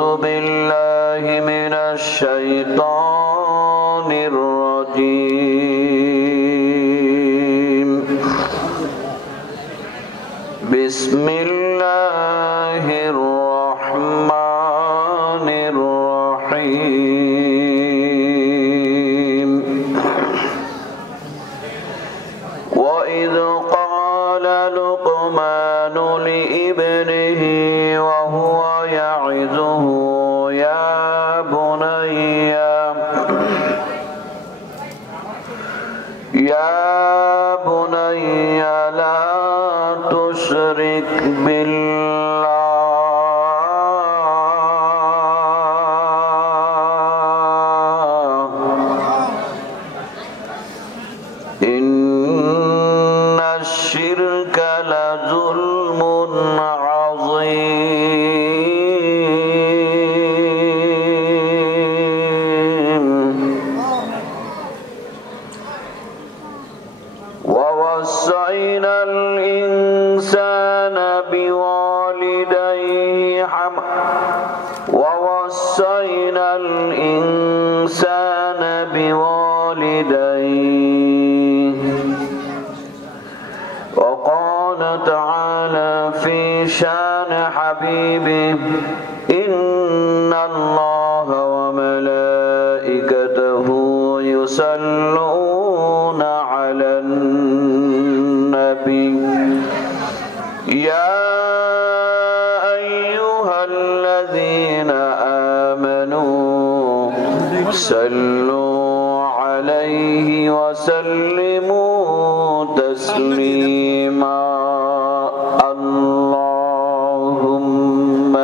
أعوذ بالله من الشيطان الرجيم بسم الله الرحمن الرحيم وإذ قال لقمان لابنه وهو يعظه يا بني لا تشرك بالله إن الشرك لظلم عظيم ووصينا الإنسان بوالديه وقال تعالى في شان حبيبه إن الله وملائكته يصلون على النبي يا أيها الذين آمنوا صلوا عليه وسلموا تسليما اللهم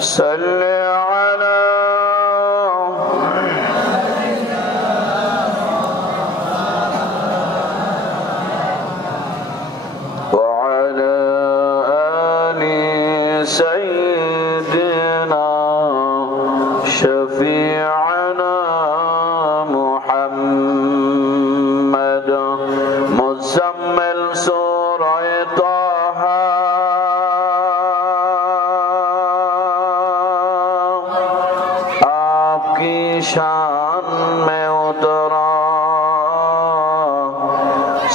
صل على وعلى آل سيدنا شفيعنا محمد مزمل سورة طه आपकी शान में उतरा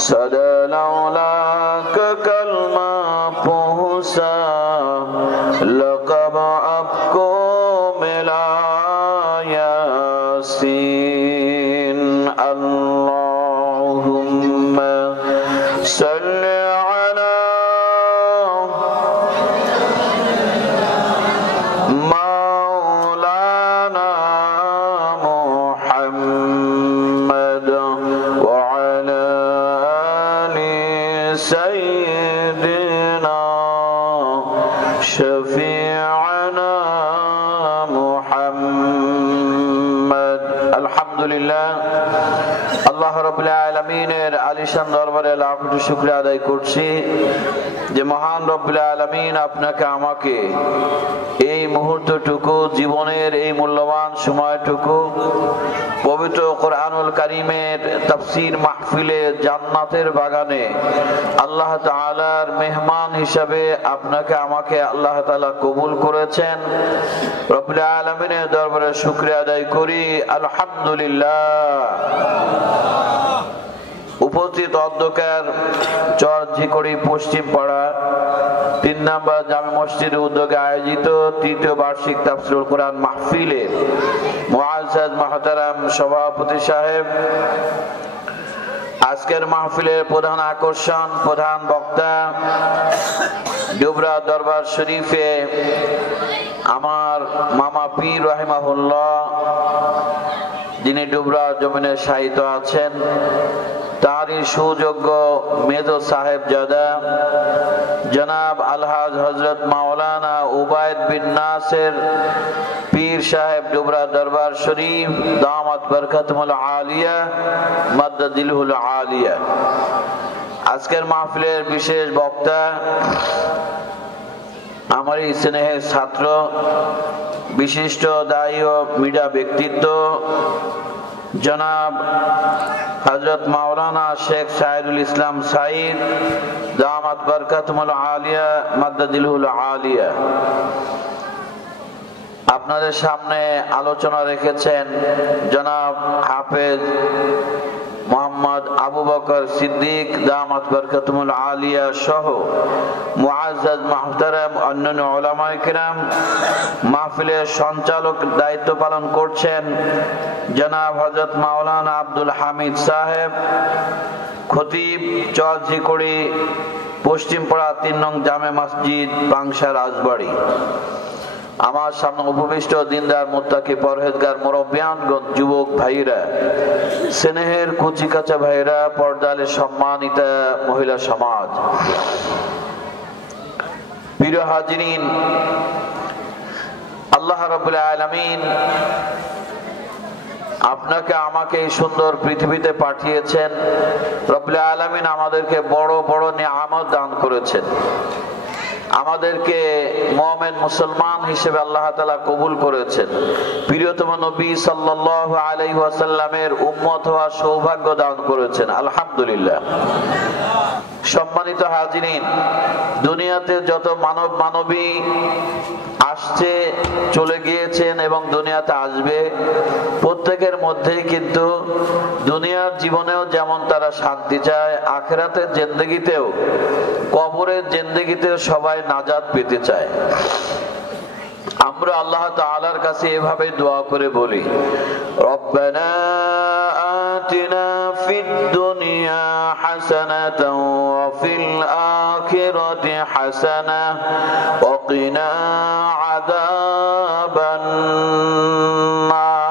सदलौलाक कलमा पहुँचा लक़ब आपको मिला यासीन अल्लाहुम्मा सल्ली अला मौलाना मुहम्मद वअला आलि सय्यिदिना शफीअना मुहम्मद अल्हम्दुलिल्लाह আল্লাহ রাব্বুল আলামিনের আলিশান দরবারে লাখ কোটি শুকরিয়া আদায় করছি যে মহান রব্বুল আলামিন আপনাকে আমাকে এই মুহূর্তটুকু জীবনের এই মূল্যবান সময়টুকু পবিত্র কোরআনুল কারীমের তাফসীর মাহফিলে জান্নাতের বাগানে আল্লাহ তাআলার মেহমান হিসেবে আপনাকে আমাকে আল্লাহ তাআলা কবুল করেছেন রব্বুল আলামিনের দরবারে শুকরিয়া আদায় করি আলহামদুলিল্লাহ উপস্থিত অধ্যক্ষের চরঝিকড়ি পশ্চিম পাড়া ৩ নম্বর জামে মসজিদের উদ্যোগে আয়োজিত তৃতীয় বার্ষিক তাফসীরুল কোরআন মাহফিলের মুআজ্জাজ মুহতারাম সভাপতি সাহেব আজকের মাহফিলের প্রধান আকর্ষণ প্রধান বক্তা ডুবরা দরবার শরীফে আমার মামা পীর রাহিমাহুল্লাহ যিনি ডুবরা জমিনে শায়িত আছেন তারই সুযোগ্য মেজো সাহেবজাদা জনাব আলহাজ হযরত মাওলানা উবাইদ বিন নাসির পীর সাহেব ডুবরা দরবার শরীফ দামাত বরকতুল আলিয়া মাদ্দাদিলহুল আলিয়া আজকের মাহফিলের বিশেষ বক্তা আমার এই স্নেহের ছাত্র বিশিষ্ট দায়ী ও মিডিয়া ব্যক্তিত্ব জনাব হযরত মাওলানা শেখ সাইদুল ইসলাম সাইদ দামাত বরকতুল আলিয়া মাদ্দাদিলহুল আলিয়া আপনাদের সামনে আলোচনা রেখেছেন জনাব হাফেজ মোহাম্মদ আবু বকর সিদ্দিক দামাত বরকাতুল আলিয়া সহ মুআজ্জাজ মুহতারাম অন্যান্য উলামায়ে কিরাম। মাহফিলের সঞ্চালক দায়িত্ব পালন করছেন জনাব হযরত মাওলানা আব্দুল হামিদ সাহেব, খতিব চৌধুরী পশ্চিমপাড়া ৩ নং জামে মসজিদ পাংশা রাজবাড়ী। আমার সামনে উপবিষ্ট দিনদার মুত্তাকি পরহেজগার মুরব্বিয়ানগণ, যুবক ভাইরা, স্নেহের কুচি কাঁচা ভাইরা, পর্দালে সম্মানিতা মহিলা সমাজ, প্রিয় হাজিরিন, আল্লাহ রাব্বুল আলামিন আপনাকে আমাকে এই সুন্দর পৃথিবীতে পাঠিয়েছেন। রব্বুল আলামিন আমাদেরকে বড় বড় নিয়ামত দান করেছেন। আমাদেরকে মুমিন মুসলমান হিসেবে আল্লাহ তাআলা কবুল করেছেন। প্রিয়তম নবী সাল্লাল্লাহু আলাইহি ওয়াসাল্লামের উম্মত হওয়ার সৌভাগ্য দান করেছেন। আলহামদুলিল্লাহ। সম্মানিত হাজিরিন, দুনিয়াতে যত মানব মানবী আসছে, চলে গিয়েছেন এবং দুনিয়াতে আসবে, প্রত্যেকের মধ্যেই কিন্তু দুনিয়ার জীবনেও যেমন তারা শান্তি চায়, আখিরাতের জিন্দেগিতেও, কবরের জিন্দেগিতেও সবাই নাজাত পেতে চায়। আমরা আল্লাহ তাআলার কাছে এভাবে দোয়া করে বলি, রব্বানা আতিনা ফিদ দুনিয়া হাসানাতাও ওয়া ফিল আখিরাতি হাসানাহ ওয়া কিনা আযাবান নার।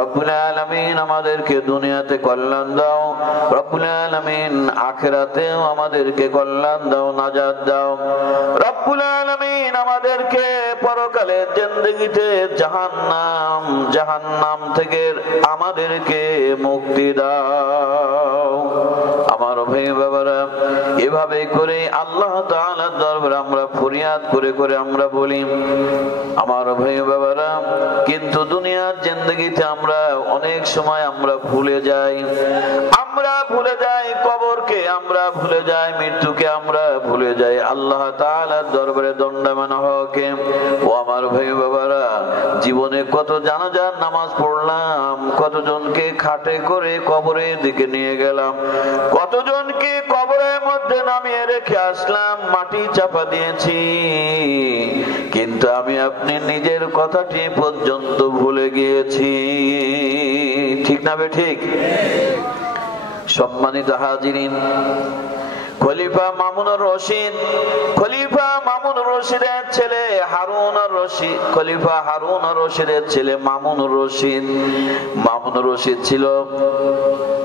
রব্বুল আলামিন আমাদেরকে দুনিয়াতে কল্যাণ দাও, রব্বুল আলামিন আখিরাতেও আমাদেরকে কল্যাণ দাও, নাজাত দাও। রব্বুল আলামিন আমাদেরকে পরকালের জিন্দেগিতে জাহান্নাম থেকে আমাদেরকে মুক্তি দাও। আমার ভাই বাবারা, এভাবে করে আল্লাহ তাআলার দরবারে আমরা ফরিয়াদ করে করে আমরা বলি। আমার ভাই বাবারা, কিন্তু দুনিয়ার জিন্দেগিতে আমরা অনেক সময় আমরা ভুলে যাই। আমরা ভুলে যাই কবরকে, আমরা ভুলে যাই মৃত্যুকে, আমরা ভুলে যাই আল্লাহ তাআলার দরবারে দণ্ডায়মান হওয়াকে। ও আমার ভাই বাবারা, জীবনে কত জানাজার নামাজ পড়লাম, কতজনকে খাটে করে কবরের দিকে নিয়ে গেলাম, কতজনকে কবরের মধ্যে নামিয়ে রেখে আসলাম, মাটি চাপা দিয়েছি, কিন্তু আমি আপনি নিজের কথাটি পর্যন্ত ভুলে গিয়েছি। ঠিক না বে ঠিক? সম্মানিত হাজিরিন, খলিফা মামুনুর রশিদের ছেলে হারুনুর রশিদ, খলিফা হারুনুর রশিদের ছেলে মামুনুর রশিদ ছিল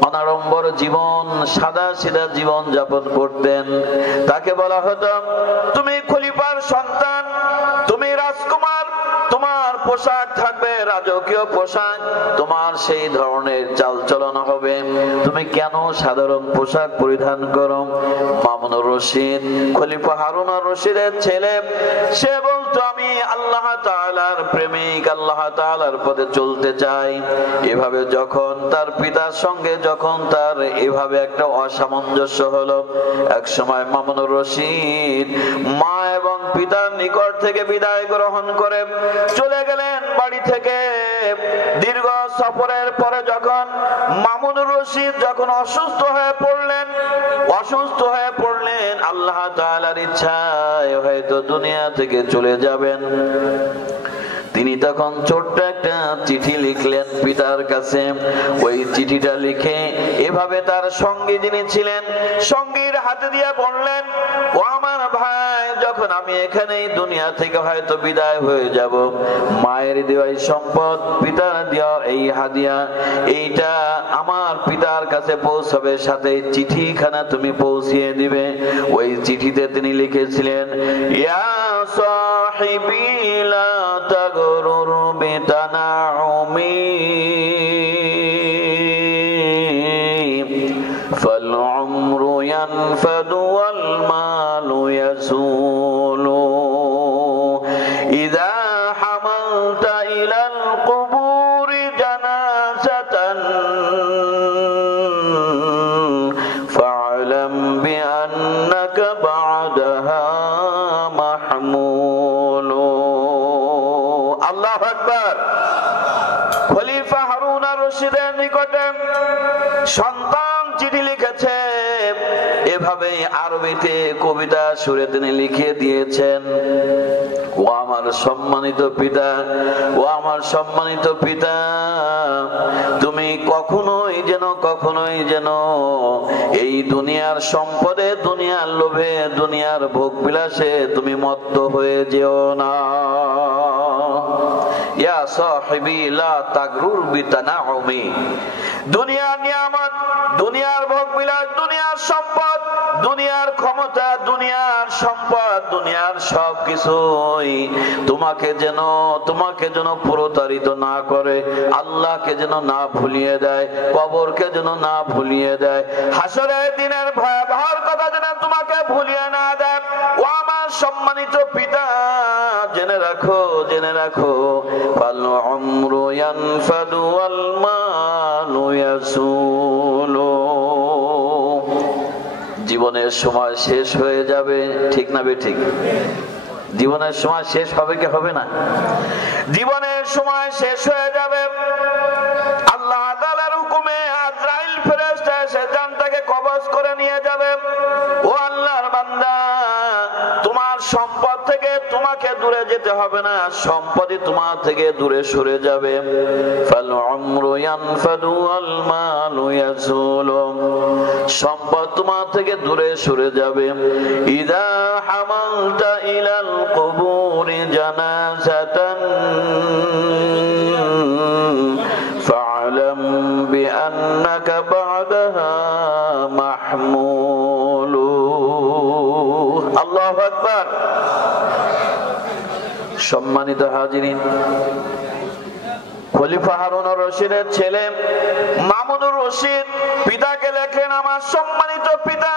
অনাড়ম্বর জীবন, সাদা সিধা জীবন যাপন করতেন। তাকে বলা হতো, তুমি খলিফার সন্তান, তুমি রাজকুমার, তোমার পোশাক থাকবে রাজকীয় পোশাক, তোমার সেই ধরনের চালচলন হবে, তুমি কেন সাধারণ পোশাক পরিধান করো? মামুনুর রশিদ, খলিফা হারুনুর রশিদের ছেলে, সে বলতো, আমি আল্লাহ তাআলার প্রেমিক, আল্লাহ তাআলার পথে চলতে চাই। এভাবে যখন তার পিতার সঙ্গে যখন তার এভাবে একটা অসামঞ্জস্য হলো, এক সময় মামুনুর রশিদ মা এবং পিতার নিকট থেকে বিদায় গ্রহণ করে চলে গেলেন বাড়ি থেকে। দীর্ঘ সফরের পরে যখন মামুনুর রশিদ যখন অসুস্থ হয়ে পড়লেন, আল্লাহ তাআলার ইচ্ছায় হয়তো দুনিয়া থেকে চলে যাবেন, তিনি তখন ছোট্ট একটা চিঠি লিখলেন পিতার কাছে। ওই চিঠিটা লিখে এভাবে তার সঙ্গী যিনি ছিলেন, সঙ্গীর হাতে দিয়ে বললেন, ও আমার ভাই, যখন আমি এখানেই দুনিয়া থেকে হয়তো বিদায় হয়ে যাব, মায়ের দেওয়া এই সম্পদ, পিতার দেওয়া এই হাদিয়া, এইটা আমার পিতার কাছে পৌঁছাবে, সাথে চিঠিখানা তুমি পৌঁছিয়ে দিবে। ওই চিঠিতে তিনি লিখেছিলেন, ইয়া সাহিবি লা তাগরুর বিতানাউমি ফাল উমরু ইয়ানফাদু ওয়াল মালু ইয়াসুলু ইযা হামালতা ইলাল কুবুরি জানাজাতান ফা'লাম বিআ বিআন্নাকা বা'দাহা মাহমুল। আল্লাহু আকবার। খলিফা হারুন আর রশিদের নিকটে সন্তান চিঠি লিখেছে, এভাবে আরবিতে কবিতা সুরে তিনি লিখে দিয়েছেন। ও আমার সম্মানিত পিতা, ও আমার সম্মানিত পিতা, তুমি কখনোই যেন এই দুনিয়ার সম্পদে, দুনিয়ার লোভে, দুনিয়ার ভোগ বিলাসে তুমি মত্ত হয়ে যেও না। ইয়া সাহিবি লা তাগরুর বিতানাউমি। দুনিয়ার নিয়ামত, দুনিয়ার ভোগ বিলাস, দুনিয়ার সম্পদ, দুনিয়ার ক্ষমতা, দুনিয়ার সম্পদ, দুনিয়ার সবকিছুই তোমাকে যেন প্রতারিত না করে, আল্লাহকে যেন না ভুলিয়ে দেয়, কবরকে যেন না ভুলিয়ে দেয়, হাসরের দিনের ভয়াবহর কথা যেন তোমাকে ভুলিয়ে না দেয়। ও আমার সম্মানিত পিতা, জেনে রাখো ফাল উমরু ইয়ানফাদু ওয়াল মালু ইয়াসুলু। জীবনের সময় শেষ হয়ে যাবে, ঠিক না বেঠিক? জীবনের সময় শেষ হবে কি হবে না? জীবনের সময় শেষ হয়ে যাবে। আল্লাহ তাআলার হুকুমে আজরাইল ফেরেশতা এসে জানটাকে কবজ করে নিয়ে যাবে। ও আল্লাহর বান্দা, তোমার সম্পদ থেকে তোমাকে দূরে যেতে হবে না, সম্পদই তোমার থেকে দূরে সরে যাবে। ফাল উমরু ইয়ানফাদু ওয়াল মালু ইয়াসুলু। সম্পদ তোমার থেকে দূরে সরে যাবে। ইযা হামালতা ইলাল কুবুরি জানাজাতান ফা'লাম বিআন্নাকা বা'দাহা মাহমুল। আল্লাহু আকবার। সম্মানিত হাজিরিন, খলিফা হারুন আর রশিদের ছেলে মামুনুর রশিদ পিতাকে লেখেন, আমার সম্মানিত পিতা,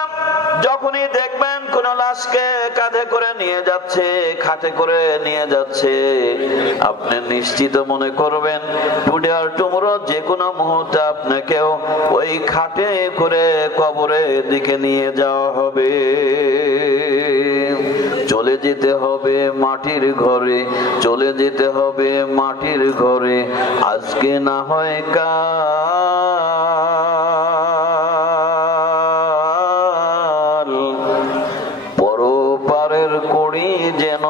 যখনই দেখবেন কোন লাশকে কাঁধে করে নিয়ে যাচ্ছে, খাটে করে নিয়ে যাচ্ছে, আপনি নিশ্চিত মনে করবেন টুডে টুমরো যে কোনো মুহূর্তে আপনাকেও ওই খাটে করে কবরের দিকে নিয়ে যাওয়া হবে। চলে যেতে হবে মাটির ঘরে, চলে যেতে হবে মাটির ঘরে। আজকে না হয় কাল, পরপারের কড়ি যেন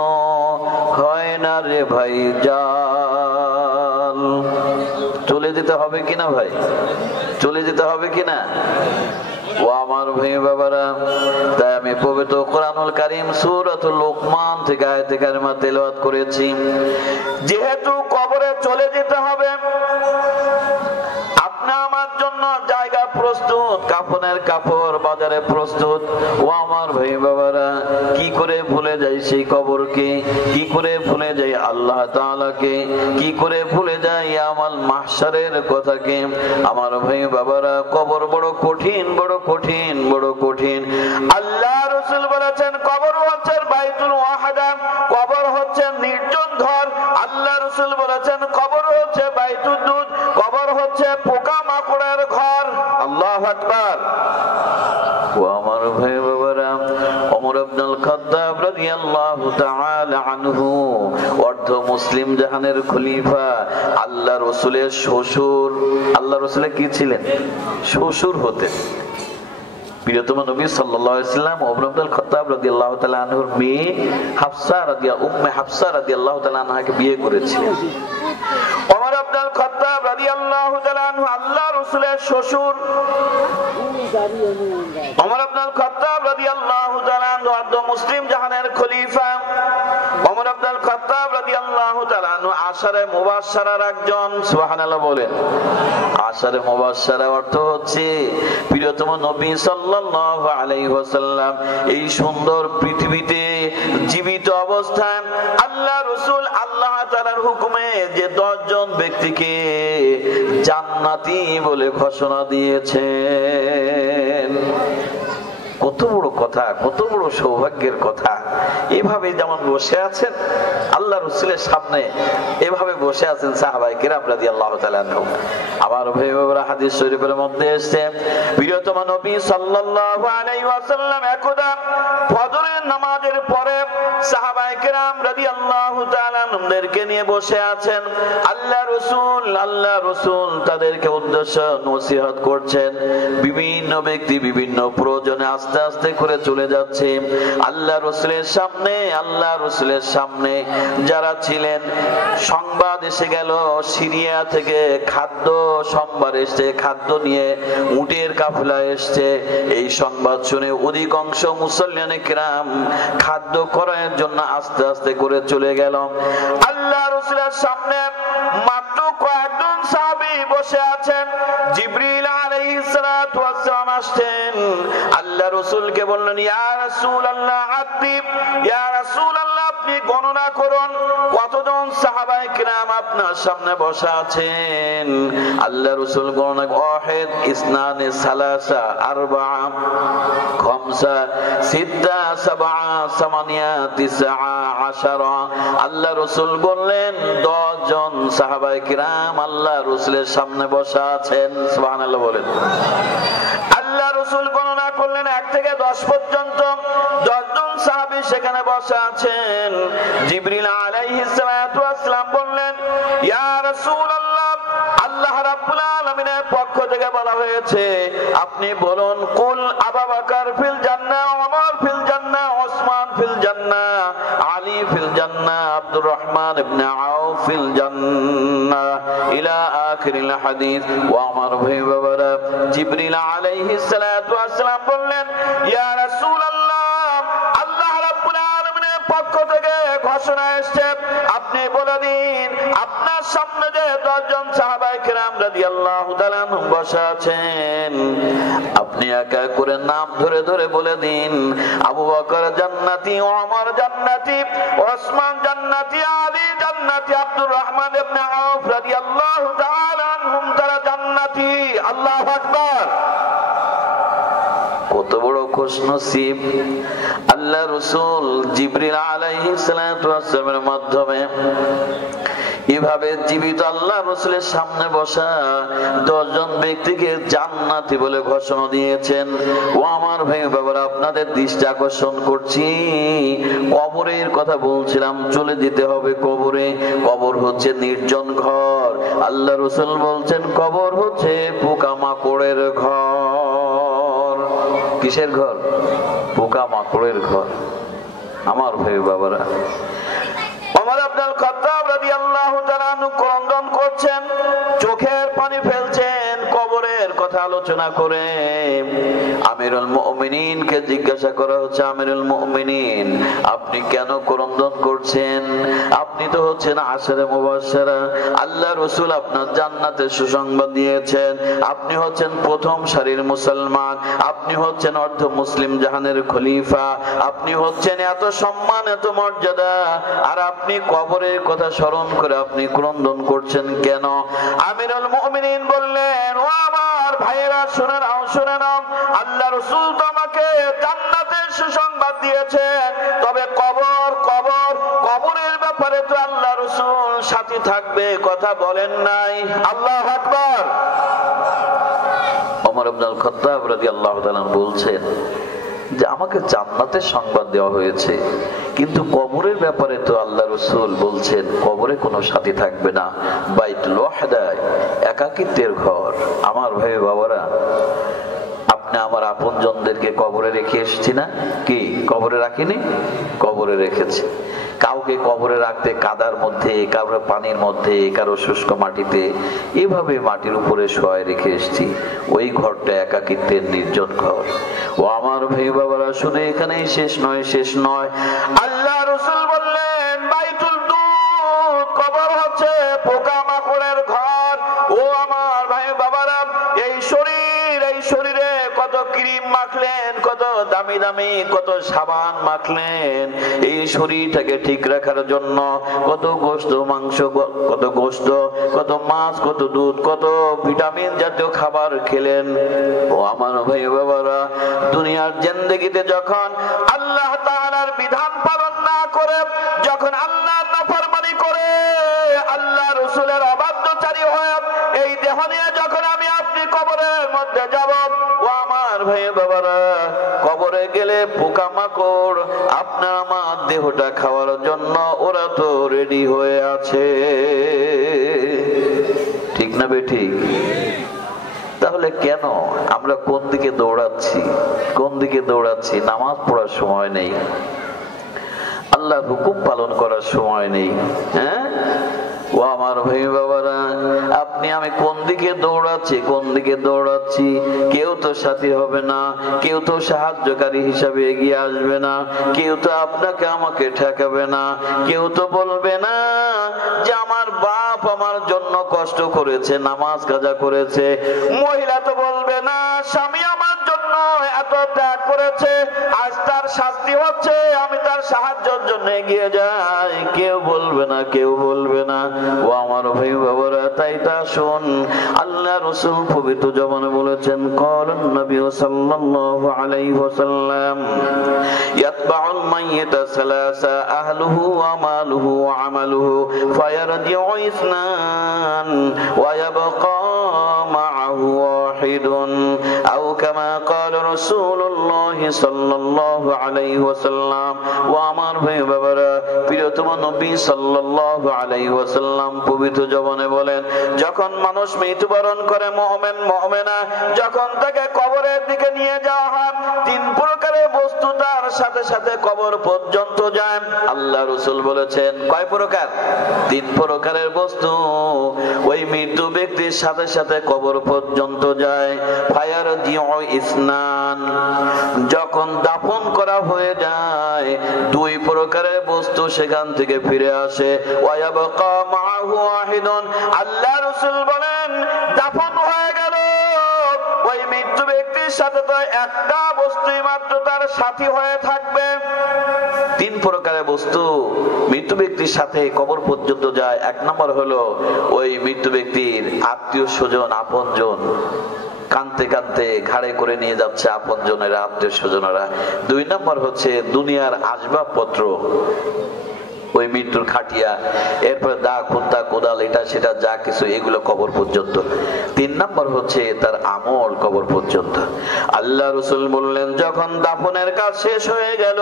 হয় না রে ভাই জাল। চলে যেতে হবে কিনা ভাই? চলে যেতে হবে কিনা? ও আমার ভাই বাবারা, তাই আমি পবিত্র কোরআনুল কারীম সূরাতুল লুকমান থেকে আয়াতে কারিমা তেলাওয়াত করেছি। যেহেতু কবরে চলে যেতে হবে, আপনি আমার জন্য জায়গা প্রস্তুত, কাফনের কাপড় বাজারে প্রস্তুত। ও আমার ভাই বাবারা, কি করে ভুলে যাই সেই কবরকে, কি করে ভুলে যাই আল্লাহ তাআলাকে, কি করে ভুলে যাই আমার মাহশারের কথাকে। আমার ভাই বাবারা, কবর বড় কঠিন, বড় কঠিন, বড় কঠিন। আল্লাহ রাসূল বলেছেন কবর হচ্ছে বাইতুল ওয়াহদা, কবর হচ্ছে নির্জন ঘর। আল্লাহ রাসূল বলেছেন কবর হচ্ছে বাইতুদ দুদ, কবর হচ্ছে পোকা মাকড়ের ঘর। আল্লাহু আকবার। ও আমার ভাই বাবারা, ওমর ইবনুল খাত্তাব রাদিয়াল্লাহু তাআলা আনহু অর্ধ মুসলিম জাহানের খলিফা, আল্লাহ রাসূলের শ্বশুর। আল্লাহ রাসূলের কি ছিলেন? শ্বশুর হতেন। প্রিয়তম নবী সাল্লাল্লাহু আলাইহি ওয়াসাল্লাম ওমর ইবনুল খাত্তাব রাদিয়াল্লাহু তাআলা আনহুর মেয়ে হাফসা উম্মে হাফসা রাদিয়াল্লাহু তাআলা আনহাকে বিয়ে করেছিলেন। ওমর ইবনুল খাত্তাব রাদিয়াল্লাহু তাআলা আনহু আল্লাহ রাসূলের শ্বশুর। ওমর ইবনুল খাত্তাব রাদিয়াল্লাহু তাআলা আনহু অর্ধ মুসলিম জাহানের খলিফা। ওমর ইবনুল খাত্তাব রাদিয়াল্লাহু তাআলা আনহু আশারে মুবাশশারার একজন। সুবহানাল্লাহ বলেন। আশারে মুবাশশারা অর্থ হচ্ছে প্রিয়তম নবী সাল্লাল্লাহু আলাইহি ওয়াসাল্লাম এই সুন্দর পৃথিবীতে জীবিত অবস্থায় আল্লাহ রাসূল আল্লাহ তাআলার হুকুমে যে 10 জন ব্যক্তিকে জান্নাতি বলে ঘোষণা দিয়েছেন। কত বড় কথা, কত বড় সৌভাগ্যের কথা। এভাবে যেমন বসে আছেন আল্লাহ রাসূলের সামনে, এভাবে বসে আছেন সাহাবায়ে কেরাম রাদিয়াল্লাহু তাআলা আনহু। আমার ভাই বাবারা, হাদিস শরীফের মধ্যে এসেছে প্রিয়তম নবী সাল্লাল্লাহু আলাইহি ওয়াসাল্লাম একদা ফজরের নামাজের পরে সাহাবায়ে কেরাম রাদিয়াল্লাহু তাআলা আনহুদেরকে নিয়ে বসে আছেন। আল্লাহ রাসূল তাদেরকে উদ্দেশ্য নসিহত করছেন। বিভিন্ন ব্যক্তি বিভিন্ন প্রয়োজনে আস্তে আস্তে করে চলে যাচ্ছে। আল্লাহ রাসূলের সামনে যারা ছিলেন, সংবাদ এসে গেল সিরিয়া থেকে খাদ্য সম্ভার এসছে, খাদ্য নিয়ে উটের কাফেলা এসছে। এই সংবাদ শুনে অধিকাংশ মুসল্লিয়ানে কিরাম খাদ্য ক্রয়ের জন্য আস্তে আস্তে করে চলে গেল। আল্লাহ রাসূলের সামনে মাত্র কয়েকজন সাহাবী বসে আছেন। জিবরিল আলাইহিস সালাতু ওয়াস সালাম আসছেন। আল্লাহ রাসূলকে বললেন, ইয়া রাসূলুল্লাহ আতিব, ইয়া রাসূলুল্লাহ আপনি গণনা করুন কতজন সাহাবায়ে কিরাম আপনার সামনে বসা আছেন। আল্লাহ রাসূল গণনা, ওয়াহিদ, ইসনানে, সালাসা, আরবা, খামসা, সিত্তা, সাবআ, সামানিয়া, তিসআ, আশারা। আল্লাহ রাসূল বললেন 10 জন সাহাবায়ে কিরাম আল্লাহ রাসূলের সামনে বসা আছেন। সুবহানাল্লাহ বলেন। আল্লাহ রাসূল গণনা করলেন 1 থেকে 10 পর্যন্ত 10 জন সাহাবী সেখানে বসা আছেন। জিবরিল আলাইহিস সালাতু ওয়াস সালাম বললেন, ইয়া রাসূলুল্লাহ, আল্লাহ রাব্বুল আলামিনের পক্ষ থেকে বলা হয়েছে আপনি বলুন, কুল আবু বকর ফিল জান্নাহ, ওমর ফিল জান্নাহ, ওসমান ফিল জান্নাহ, আলী ফিল জান্নাহ, আব্দুর রহমান ইবনে আউফ ফিল জান্নাহ, ইলা আখিরিল হাদিস। ওয়া আমার ভাই বাবারা, জিবরিল আলাইহিস সালাতু ওয়াস সালাম বললেন, ইয়া রাসূলুল্লাহ, আল্লাহ রাব্বুল আলামিনের পক্ষ থেকে ঘোষণা এসেছে আপনি বলে দিন আপনার সামনে যে 10 জন সাহাবায়ে কেরাম রাদিয়াল্লাহু তাআলা আনহুম বসা আছেন, আপনি একা করে নাম ধরে ধরে বলে দিন, আবু বকর জান্নাতি, ওমর জান্নাতি, ওসমান জান্নাতি, আলী জান্নাতি, আব্দুর রহমান ইবনে আউফ রাদিয়াল্লাহু তাআলা আনহুম তারা জান্নাতি। আল্লাহু আকবার। কত বড় খুশনসিব! আল্লাহ রাসূল জিবরিল আলাইহিস সালাতু ওয়াস সালামের মাধ্যমে এভাবে জীবিত আল্লাহ রাসূলের সামনে বসা 10 জন ব্যক্তিকে জান্নাতি বলে ঘোষণা দিয়েছেন। ও আমার ভাই বাবারা, আপনাদের দৃষ্টি আকর্ষণ করছি, কবরের কথা বলছিলাম, চলে যেতে হবে কবরে। কবর হচ্ছে নির্জন ঘর। আল্লাহ রাসূল বলছেন কবর হচ্ছে পোকামাকড়ের ঘর। কিসের ঘর? পোকামাকড়ের ঘর। আমার ভাই বাবারা, ওমর ইবনুল খাত্তাব রাদিয়াল্লাহু তাআলা আনহু ক্রন্দন করছেন, চোখের পানি ফেলছেন কবরের কথা আলোচনা করে। আমিরুল মুমিনিনকে জিজ্ঞাসা করা হচ্ছে, আমিরুল মুমিনিন আপনি কেন ক্রন্দন করছেন? আপনি তো হচ্ছেন আশারে মুবাশশারা, আল্লাহ রাসূল আপনার জান্নাতের সুসংবাদ দিয়েছেন, আপনি হচ্ছেন প্রথম সারির মুসলমান, আপনি হচ্ছেন অর্ধ মুসলিম জাহানের খলিফা, আপনি হচ্ছেন এত সম্মান এত মর্যাদা, আর আপনি কবরের কথা স্মরণ করে আপনি ক্রন্দন করছেন কেন? আমিরুল মুমিনিন বললেন, ও আমার ভাইয়েরা শুনে নাও, শুনে নাও, আল্লাহ রাসূল তো আমাকে জান্নাতের সুসংবাদ দিয়েছেন, তবে কবরের ব্যাপারে তো আল্লাহ রাসূল সাথী থাকবে কথা বলেন নাই। আল্লাহু আকবার। ওমর ইবনুল খাত্তাব রাদিয়াল্লাহু তাআলা বলছেন যে আমাকে জান্নাতের সংবাদ দেওয়া হয়েছে, কিন্তু কবরের ব্যাপারে তো আল্লাহ রাসূল বলছেন কবরে কোনো সাথী থাকবে না, বাইতুল ওয়াহদা, একাকিত্বের ঘর। আমার ভাই বাবারা, আপনি আমার আপনজনদেরকে কবরে রেখে এসেছি না? কি কবরে রাখিনি? কবরে রেখেছি। কাউকে কবরে রাখতে কাদার মধ্যে, কারো পানির মধ্যে, কারো শুষ্ক মাটিতে, এভাবে মাটির উপরে শোয়ায় রেখে এসেছি। ওই ঘরটা একাকিত্বের নির্জন ঘর। ও আমার ভাই বাবারা, শুধু এখানেই শেষ নয়, আল্লাহ রাসূল বললেন বাইতুল দুদ, কবর হচ্ছে পোকামাকড়ের ঘর। ও আমার ভাই বাবারা, এই শরীরে কত ক্রিম মাখলেন, কত দামি দামি কত সাবান মাখলেন এই শরীরটাকে ঠিক রাখার জন্য, কত গোশত মাংস, কত গোশত, কত মাছ, কত দুধ, কত ভিটামিন জাতীয় খাবার খেলেন। ও আমার ভাই বাবারা, দুনিয়ার জিন্দেগিতে যখন আল্লাহ তাআলার বিধান পালন না করে, যখন আল্লাহর নাফরমানি করে, আল্লাহ রাসূলের অবাধ্যচারী হয়ে এই দেহ নিয়ে যখন আমি আপনি কবরের মধ্যে যাব, ও আমার ভাই বাবারা, কবরে গেলে পোকামাকড় আপনার আমার দেহটা খাওয়ার জন্য ওরা তো রেডি হয়ে আছে, ঠিক না বেঠিক? তাহলে কেন আমরা কোন দিকে দৌড়াচ্ছি, কোন দিকে দৌড়াচ্ছি? নামাজ পড়ার সময় নেই, আল্লাহর হুকুম পালন করার সময় নেই। হ্যাঁ ও আমার ভাই বাবারা, আপনি আমি কোন দিকে দৌড়াচ্ছি, কোন দিকে দৌড়াচ্ছি? কেউ তো সাথী হবে না, কেউ তো সাহায্যকারী হিসাবে এগিয়ে আসবে না, কেউ তো আপনাকে আমাকে ঠেকাবে না, কেউ তো বলবে না যে আমার বাপ আমার জন্য কষ্ট করেছে, নামাজ কাজা করেছে। মহিলা তো বলবে না স্বামী আমার জন্য এত ত্যাগ করেছে, আজ তার শাস্তি হচ্ছে, আমি তার সাহায্যের জন্য এগিয়ে যাই। কেউ বলবে না, কেউ বলবে না। ও আমার ভাই বাবারা, তাই তা শোন, আল্লাহ রাসূল পবিত্র জবানে বলেছেন, ক্বালান নবী সাল্লাল্লাহু আলাইহি ওয়াসাল্লাম, ইয়াতবাউল মাইয়িতা সালাসা আহলুহু ওয়া মালুহু ওয়া আমালুহু ফায়ারজিউ ইসনান ওয়া ইয়াবকা মাআহু ওয়াহিদুন আও কামা ক্বালা রাসূলুল্লাহ সাল্লাল্লাহু আলাইহি ওয়াসাল্লাম। ও আমার ভাই বাবারা, প্রিয়তম নবী সাল্লাল্লাহু আলাইহি ওয়াসাল্লাম পবিত্র জবানে বলেন, যখন মানুষ মৃত্যুবরণ করে, মুমিন মুমিনা, যখন তাকে কবরের দিকে নিয়ে যাওয়া হয়, তিন প্রকারের বস্তু তার সাথে সাথে কবর পর্যন্ত যায়। আল্লাহ রাসূল বলেছেন কয় প্রকার? তিন প্রকারের বস্তু ওই মৃত্যু ব্যক্তির সাথে সাথে কবর পর্যন্ত যায়। ফায়ার জিউ ইসনান, যখন দাফন করা হয়ে যায় দুই প্রকারের বস্তু সেখান থেকে ফিরে আসে। ওয়ায়াবকা মাআহু ওয়াহিদুন, আল্লাহ রাসূল বলেন দাফন হয়ে গেল, ওই মৃত্যু ব্যক্তির সাথে তো একটা বস্তুই মাত্র তার সাথী হয়ে থাকবে। তিন প্রকারের বস্তু মৃত্যু ব্যক্তির সাথে কবর পর্যন্ত যায়। এক নম্বর হলো ওই মৃত্যু ব্যক্তির আত্মীয় স্বজন, আপনজন, কানতে কানতে ঘাড়ে করে নিয়ে যাচ্ছে আপনজনেরা, আত্মীয় স্বজনেরা। দুই নম্বর হচ্ছে দুনিয়ার আসবাবপত্র, ওই মৃত্যুর খাটিয়া, এরপরে দা খুন্তা কোদাল এটা সেটা যা কিছু, এগুলো কবর পর্যন্ত। তিন নম্বর হচ্ছে তার আমল কবর পর্যন্ত। আল্লাহ রাসূল বললেন যখন দাফনের কাজ শেষ হয়ে গেল,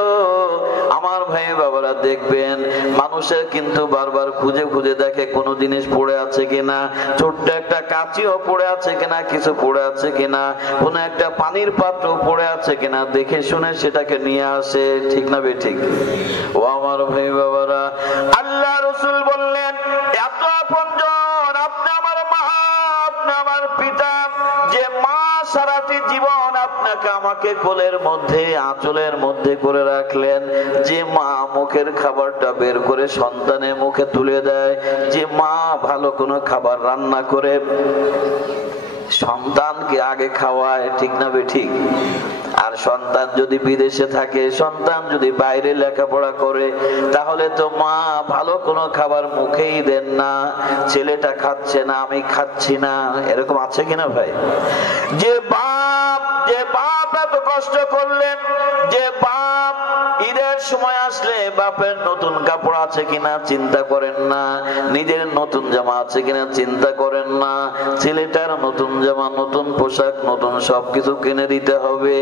আমার ভাই বাবারা দেখবেন মানুষের কিন্তু বারবার খুঁজে খুঁজে দেখে কোনো জিনিস পড়ে আছে কিনা, ছোট্ট একটা কাঁচিও পড়ে আছে কিনা, কিছু পড়ে আছে কিনা, কোনো একটা পানির পাত্র পড়ে আছে কিনা, দেখে শুনে সেটাকে নিয়ে আসে, ঠিক না বেঠিক? ও আমার ভাই বাবারা, আল্লাহ রাসূল বললেন এত আপনজন, আপনি আমার মা, আপনি আমার পিতা, যে মা সারাটি জীবন আপনাকে আমাকে কোলের মধ্যে আঁচলের মধ্যে করে রাখলেন, যে মা মুখের খাবারটা বের করে সন্তানের মুখে তুলে দেয়, যে মা ভালো কোনো খাবার রান্না করে সন্তানকে আগে খাওয়ায়, ঠিক না বেঠিক? আর সন্তান যদি বিদেশে থাকে, সন্তান যদি বাইরে লেখাপড়া করে, তাহলে তো মা ভালো কোনো খাবার মুখেই দেন না, ছেলেটা খাচ্ছে না আমি খাচ্ছি না, এরকম আছে কিনা ভাই? যে বাপ এত কষ্ট করলেন, যে বাপ ঈদের সময় আসলে বাপের নতুন কাপড় আছে কিনা চিন্তা করেন না, নিজের নতুন জামা আছে কিনা চিন্তা করেন না, ছেলেটার নতুন জামা, নতুন পোশাক, নতুন সবকিছু কিনে দিতে হবে।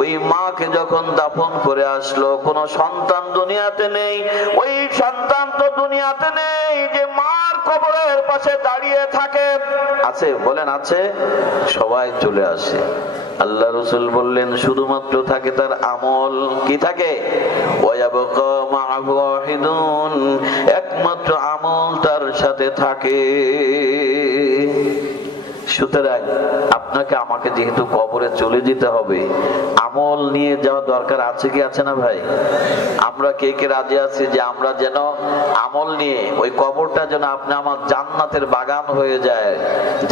ওই মাকে যখন দাফন করে আসলো, কোন সন্তান দুনিয়াতে নেই, ওই সন্তান তো দুনিয়াতে নেই যে মার কবরের পাশে দাঁড়িয়ে থাকে। আছে? বলেন আছে? সবাই চলে আসে। আল্লাহ রাসূল বললেন শুধুমাত্র থাকে তার আমল। কি থাকে? ওয়ায়াবকা মাআহু ওয়াহিদুন, একমাত্র আমল তার সাথে থাকে। সুতরাং আপনাকে আমাকে যেহেতু কবরে চলে যেতে হবে, আমল নিয়ে যাওয়া দরকার আছে কি আছে না ভাই? আমরা কে কে রাজি আছি যে আমরা যেন আমল নিয়ে ওই কবরটা যেন আপনি আমার জান্নাতের বাগান হয়ে যায়?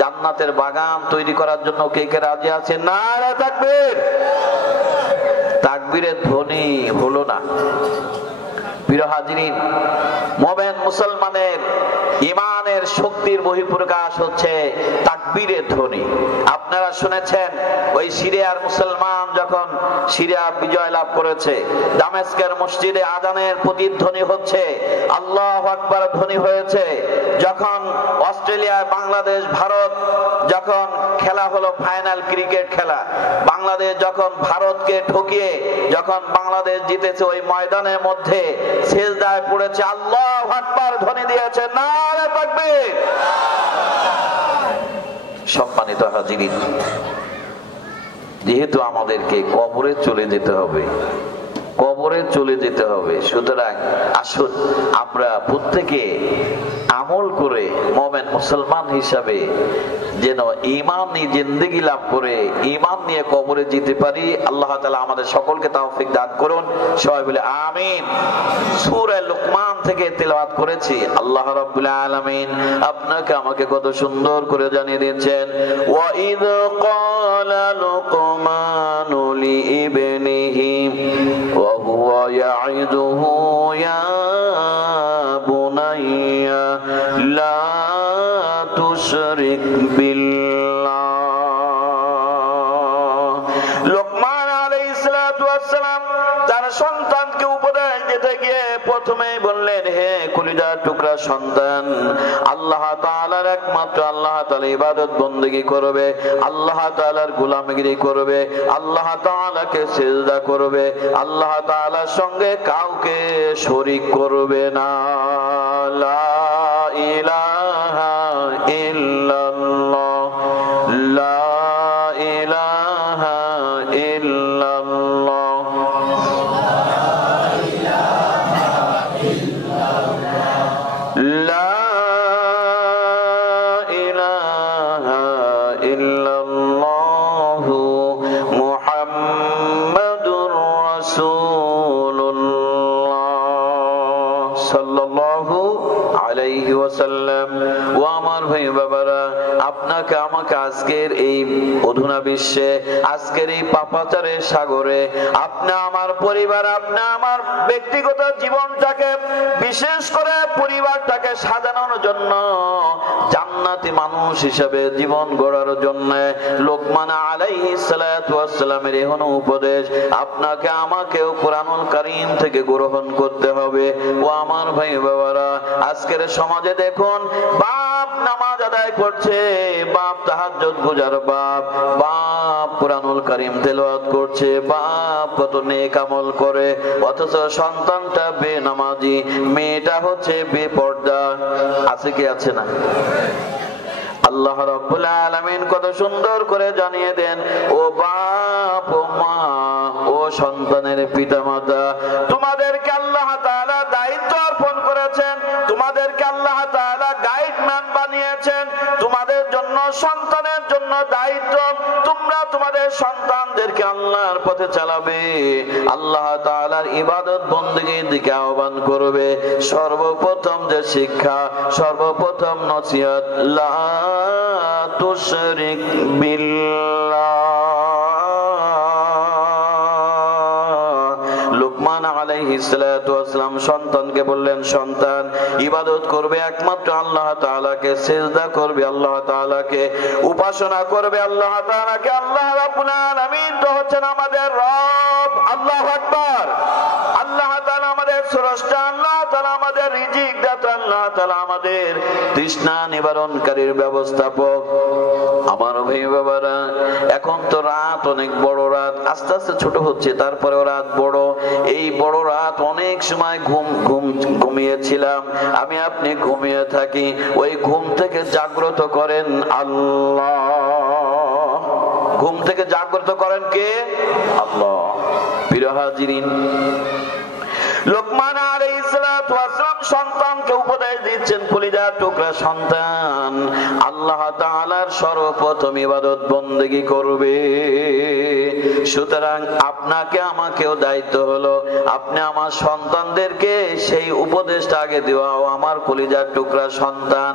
জান্নাতের বাগান তৈরি করার জন্য কে কে রাজি আছে? নারে তাকবীর! তাকবীরের ধ্বনি হলো না। প্রিয় হাজিরিন, মুমিন মুসলমানের ঈমানের শক্তির বহিঃপ্রকাশ হচ্ছে তাকবীরের ধ্বনি। আপনারা শুনেছেন ওই সিরিয়ার মুসলমান যখন সিরিয়া বিজয় লাভ করেছে, দামেস্কের মসজিদে আযানের প্রতিধ্বনি হচ্ছে, আল্লাহু আকবার ধ্বনি হয়েছে। যখন অস্ট্রেলিয়া, বাংলাদেশ, ভারত যখন খেলা হলো ফাইনাল ক্রিকেট খেলা, বাংলাদেশ যখন ভারতকে ঠকিয়ে যখন বাংলাদেশ জিতেছে, ওই ময়দানের মধ্যে সিজদায় পড়েছে, আল্লাহু আকবার ধ্বনি দিয়েছে, নারে তাকবীর। সম্মানিত হাজিরিন, যেহেতু আমাদেরকে কবরে চলে যেতে হবে, কবরে চলে যেতে হবে, সুতরাং আসুন আমরা প্রত্যেকে আমল করে মুমিন মুসলমান হিসাবে যেন ঈমানি জিন্দেগি লাভ করে ঈমান নিয়ে কবরে যেতে পারি। আল্লাহ তাআলা আমাদের সকলকে তৌফিক দান করুন। সবাই বলে আমিন। সূরা লুকমান থেকে তেলাওয়াত করেছি। আল্লাহ রাব্বুল আলামিন আপনাকে আমাকে কত সুন্দর করে জানিয়ে দিয়েছেন, ওয়া ইয ক্বালা লুকমানু লিইবনিহি ওয়া হুয়া ইয়াইদুহু ইয়া বুনাইয়া লা তুশরিক বিল্লাহ। লোকমান আলাইহিস সালাতু ওয়াস সালাম তার সন্তানকে উপদেশ দিতে গিয়ে প্রথমেই বললেন, হে কলিজার টুকরা সন্তান, আল্লাহ তাআলার একমাত্র আল্লাহ তাআলা ইবাদত বندگی করবে, আল্লাহ তাআলার গোলামগিরি করবে, আল্লাহ তাআলাকে সিজদা করবে, আল্লাহ তাআলার সঙ্গে কাউকে শরীক করবে না। লা ইলাহা ইল্লাল্লাহ, লা ইলাহা ইল্লাল্লাহ, লা ইলাহা ইল্লাল্লাহ মুহাম্মাদুর রাসূলুল্লাহ সাল্লাল্লাহু আলাইহি ওয়াসাল্লাম। ও আমার ভাই বাবারা, আপনাকে আমাকে আজকের এই অধুনা বিশ্বে, আজকের এই পাপাচারের সাগরে, আপনি আমার পরিবার, আপনি আমার ব্যক্তিগত জীবনটাকে, বিশেষ করে পরিবারটাকে সাজানোর জন্য, জান্নাতি মানুষ হিসেবে জীবন গড়ার জন্য লোকমান আলাইহিস সালাতু ওয়াস সালামের এহেন উপদেশ আপনাকে আমাকেও কোরআনুল কারীম থেকে গ্রহণ করতে হবে। ও আমার ভাই বাবারা, আজকের সমাজে দেখুন, বাপ নামাজ আদায় করছে, বাপ তাহাজ্জুদ গুজার, বাপ কোরআনুল কারীম তেলাওয়াত করছে, বাপ কত নেক আমল করে, অথচ সন্তানটা বেনামাজি, মেয়েটা হচ্ছে বেপর্দা। আছে কি আছে না? আল্লাহ রাব্বুল আলামিন কত সুন্দর করে জানিয়ে দেন, ও বাপ, ও মা, ও সন্তানের পিতামাতা, তোমাদেরকে আল্লাহ তাআলা দায়িত্ব অর্পণ করেছেন, তোমাদেরকে আল্লাহ তাআলা গাইডম্যান বানিয়েছেন, তোমাদের জন্য, সন্তানের জন্য দায়িত্ব, তোমরা তোমাদের সন্তানদেরকে আল্লাহর পথে চালাবে, আল্লাহ তাআলার ইবাদত বندگির দিকে আহ্বান করবে। সর্বপ্রথম যে শিক্ষা, সর্বপ্রথম নসিহত, লা তুশরিক বিল্লাহ। লোকমান আলাইহিস সালাতু ওয়াস সালাম সন্তানকে বললেন, সন্তান, ইবাদত করবে একমাত্র আল্লাহ তাআলাকে, সিজদা করবে আল্লাহ তাআলাকে, উপাসনা করবে আল্লাহ তাআলাকে। আল্লাহ রাব্বুল আলামিন তো হচ্ছেন আমাদের রব। আল্লাহু আকবার। আল্লাহ তাআলা আমাদের স্রষ্টা, আল্লাহ তাআলা আমাদের রিজিক দাতা, আল্লাহ তাআলা আমাদের তৃষ্ণা নিবারণকারীর ব্যবস্থাপক। আমার ভাই বাবারা, এখন তো রাত অনেক বড়, রাত আস্তে আস্তে ছোট হচ্ছে, তারপরেও রাত বড়। এই বড় রাত অনেক সময় ঘুমিয়েছিলাম আমি, আপনি ঘুমিয়ে থাকি, ওই ঘুম থেকে জাগ্রত করেন আল্লাহ। ঘুম থেকে জাগ্রত করেন কে? আল্লাহ। প্রিয় হাজিরিন, লোকমান আলাইহিস সালাতু ওয়াস সালাম সন্তানকে উপদেশ উপদেশ দিচ্ছেন কলিজার টুকরা সন্তান আল্লাহ তাআলার সর্বপ্রথম ইবাদত বন্দেগী করবে। সুতরাং আপনাকে আমাকেও দায়িত্ব হলো আপনি আমার সন্তানদেরকে সেই উপদেশটা আগে দেওয়া। আমার কলিজার টুকরা সন্তান,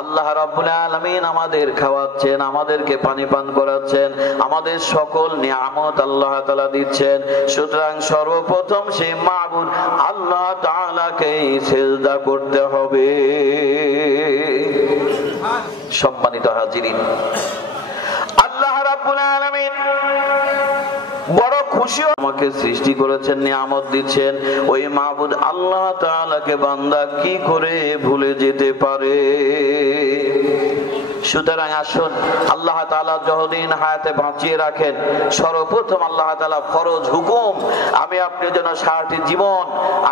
আল্লাহ রাব্বুল আলামিন আমাদের খাওয়াচ্ছেন, আমাদেরকে পানি পান করাচ্ছেন, আমাদের সকল নিয়ামত আল্লাহ তাআলা দিচ্ছেন। সুতরাং সর্বপ্রথম সেই মাবুদ আল্লাহ তাআলাকে সিজদা করতে হবে। সম্মানিত হাজিরিন, আল্লাহ রাব্বুল আলামিন বড় খুশি, আমাকে সৃষ্টি করেছেন, নিয়ামত দিচ্ছেন। ওই মাবুদ আল্লাহ তাআলাকে বান্দা কি করে ভুলে যেতে পারে? সুতরাং আসুন আল্লাহ তাআলা যতদিন হায়াতে বাঁচিয়ে রাখেন, সর্বপ্রথম আল্লাহ তাআলা ফরজ হুকুম আমি আপনি যেন সারাটি জীবন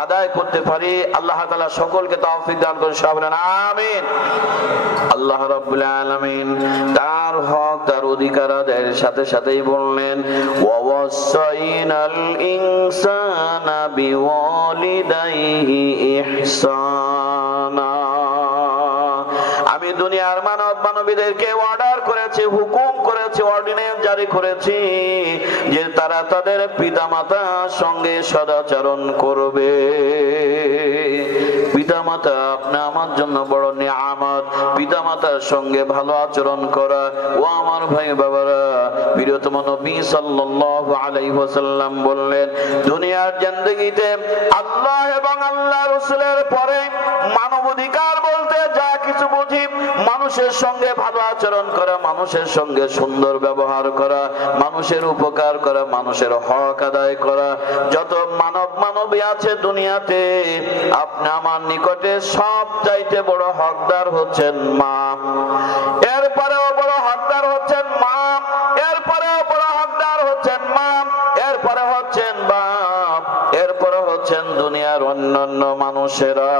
আদায় করতে পারি। আল্লাহ তাআলা সকলকে তৌফিক দান করুন, সবাই বলেন আমিন। আল্লাহ রাব্বুল আলামিন তার হক, তার অধিকার আদায়ের সাথে সাথেই বললেন ওয়াসাইনাল ইনসানা বিওয়ালিদাইহি ইহসানা। আমি দুনিয়ার মানব মানবীদেরকে অর্ডার করেছি, হুকুম করেছি, অর্ডিন্যান্স জারি করেছি যে তারা তাদের পিতামাতার সঙ্গে সদাচরণ করবে। পিতামাতা আপনি আমার জন্য বড় নিয়ামত, পিতামাতার সঙ্গে ভালো আচরণ করা। ও আমার ভাই বাবারা, প্রিয়তম নবী সাল্লাল্লাহু আলাইহি ওয়াসাল্লাম বললেন দুনিয়ার জিন্দেগিতে আল্লাহ এবং আল্লাহ রাসূলের পরে মানবাধিকার বলতে যা কিছু বুঝি, মানুষের সঙ্গে ভালো আচরণ করা, মানুষের সঙ্গে সুন্দর ব্যবহার করা, মানুষের উপকার করা, মানুষের হক আদায় করা। যত মানব মানবী আছে দুনিয়াতে, আপনি আমার নিকটে সব চাইতে বড় হকদার হচ্ছেন মা, এরপরেও বড় হকদার হচ্ছেন মা, এরপরেও বড় হকদার হচ্ছেন মা, এরপরে হচ্ছেন বাপ, এরপরে হচ্ছেন দুনিয়ার অন্যান্য মানুষেরা।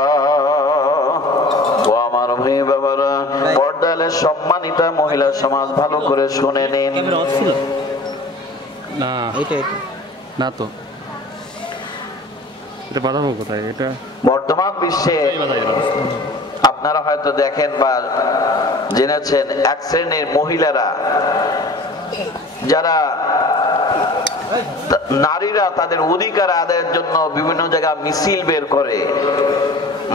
ও আমার ভাই বাবারা, পর্দালে সম্মানিতা মহিলা সমাজ ভালো করে শুনে নিন। না না তো এটা বাঁধাবো কোথায়? এটা বর্তমান বিশ্বে আপনারা হয়তো দেখেন বা জেনেছেন, এক শ্রেণীর মহিলারা যারা নারীরা তাদের অধিকার আদায়ের জন্য বিভিন্ন জায়গায় মিছিল বের করে,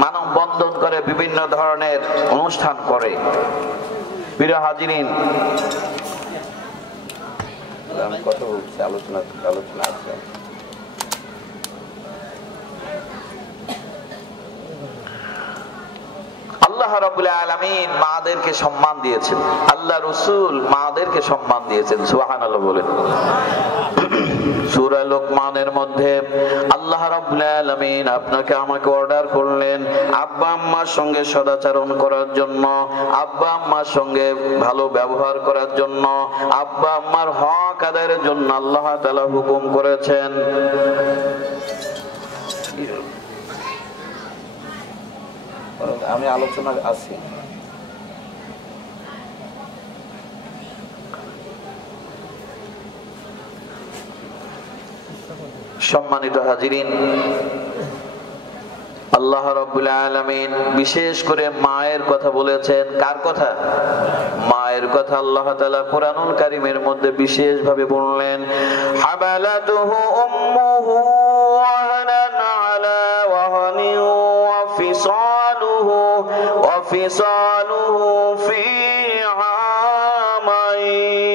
মানববন্ধন করে, বিভিন্ন ধরনের অনুষ্ঠান করে। প্রিয় হাজিরিন, কথা বলছি, আলোচনা আছে। আল্লাহ রাব্বুল আলামিন মাদেরকে সম্মান দিয়েছেন, আল্লাহ রাসূল মাদেরকে সম্মান দিয়েছেন। সুবহানাল্লাহ বলেন। সূরা লোকমানের মধ্যে আল্লাহ রাব্বুল আলামিন আপনাকে আমাকে অর্ডার করলেন আব্বা আম্মার সঙ্গে সদাচরণ করার জন্য, আব্বা আম্মার সঙ্গে ভালো ব্যবহার করার জন্য, আব্বা আম্মার হক আদায়ের জন্য আল্লাহ তাআলা হুকুম করেছেন। আমি আলোচনা আছি। সম্মানিত হাজিরিন, আল্লাহ রাব্বুল আলামিন বিশেষ করে মায়ের কথা বলেছেন। কার কথা? মায়ের কথা আল্লাহ তাআলা কোরআনুল কারীমের মধ্যে বিশেষ ভাবে বললেন হাবালাতুহু উম্মুহু ওয়াহানান আলা ওয়াহানিন ওয়া ফিসালুহু ফি আমাইন।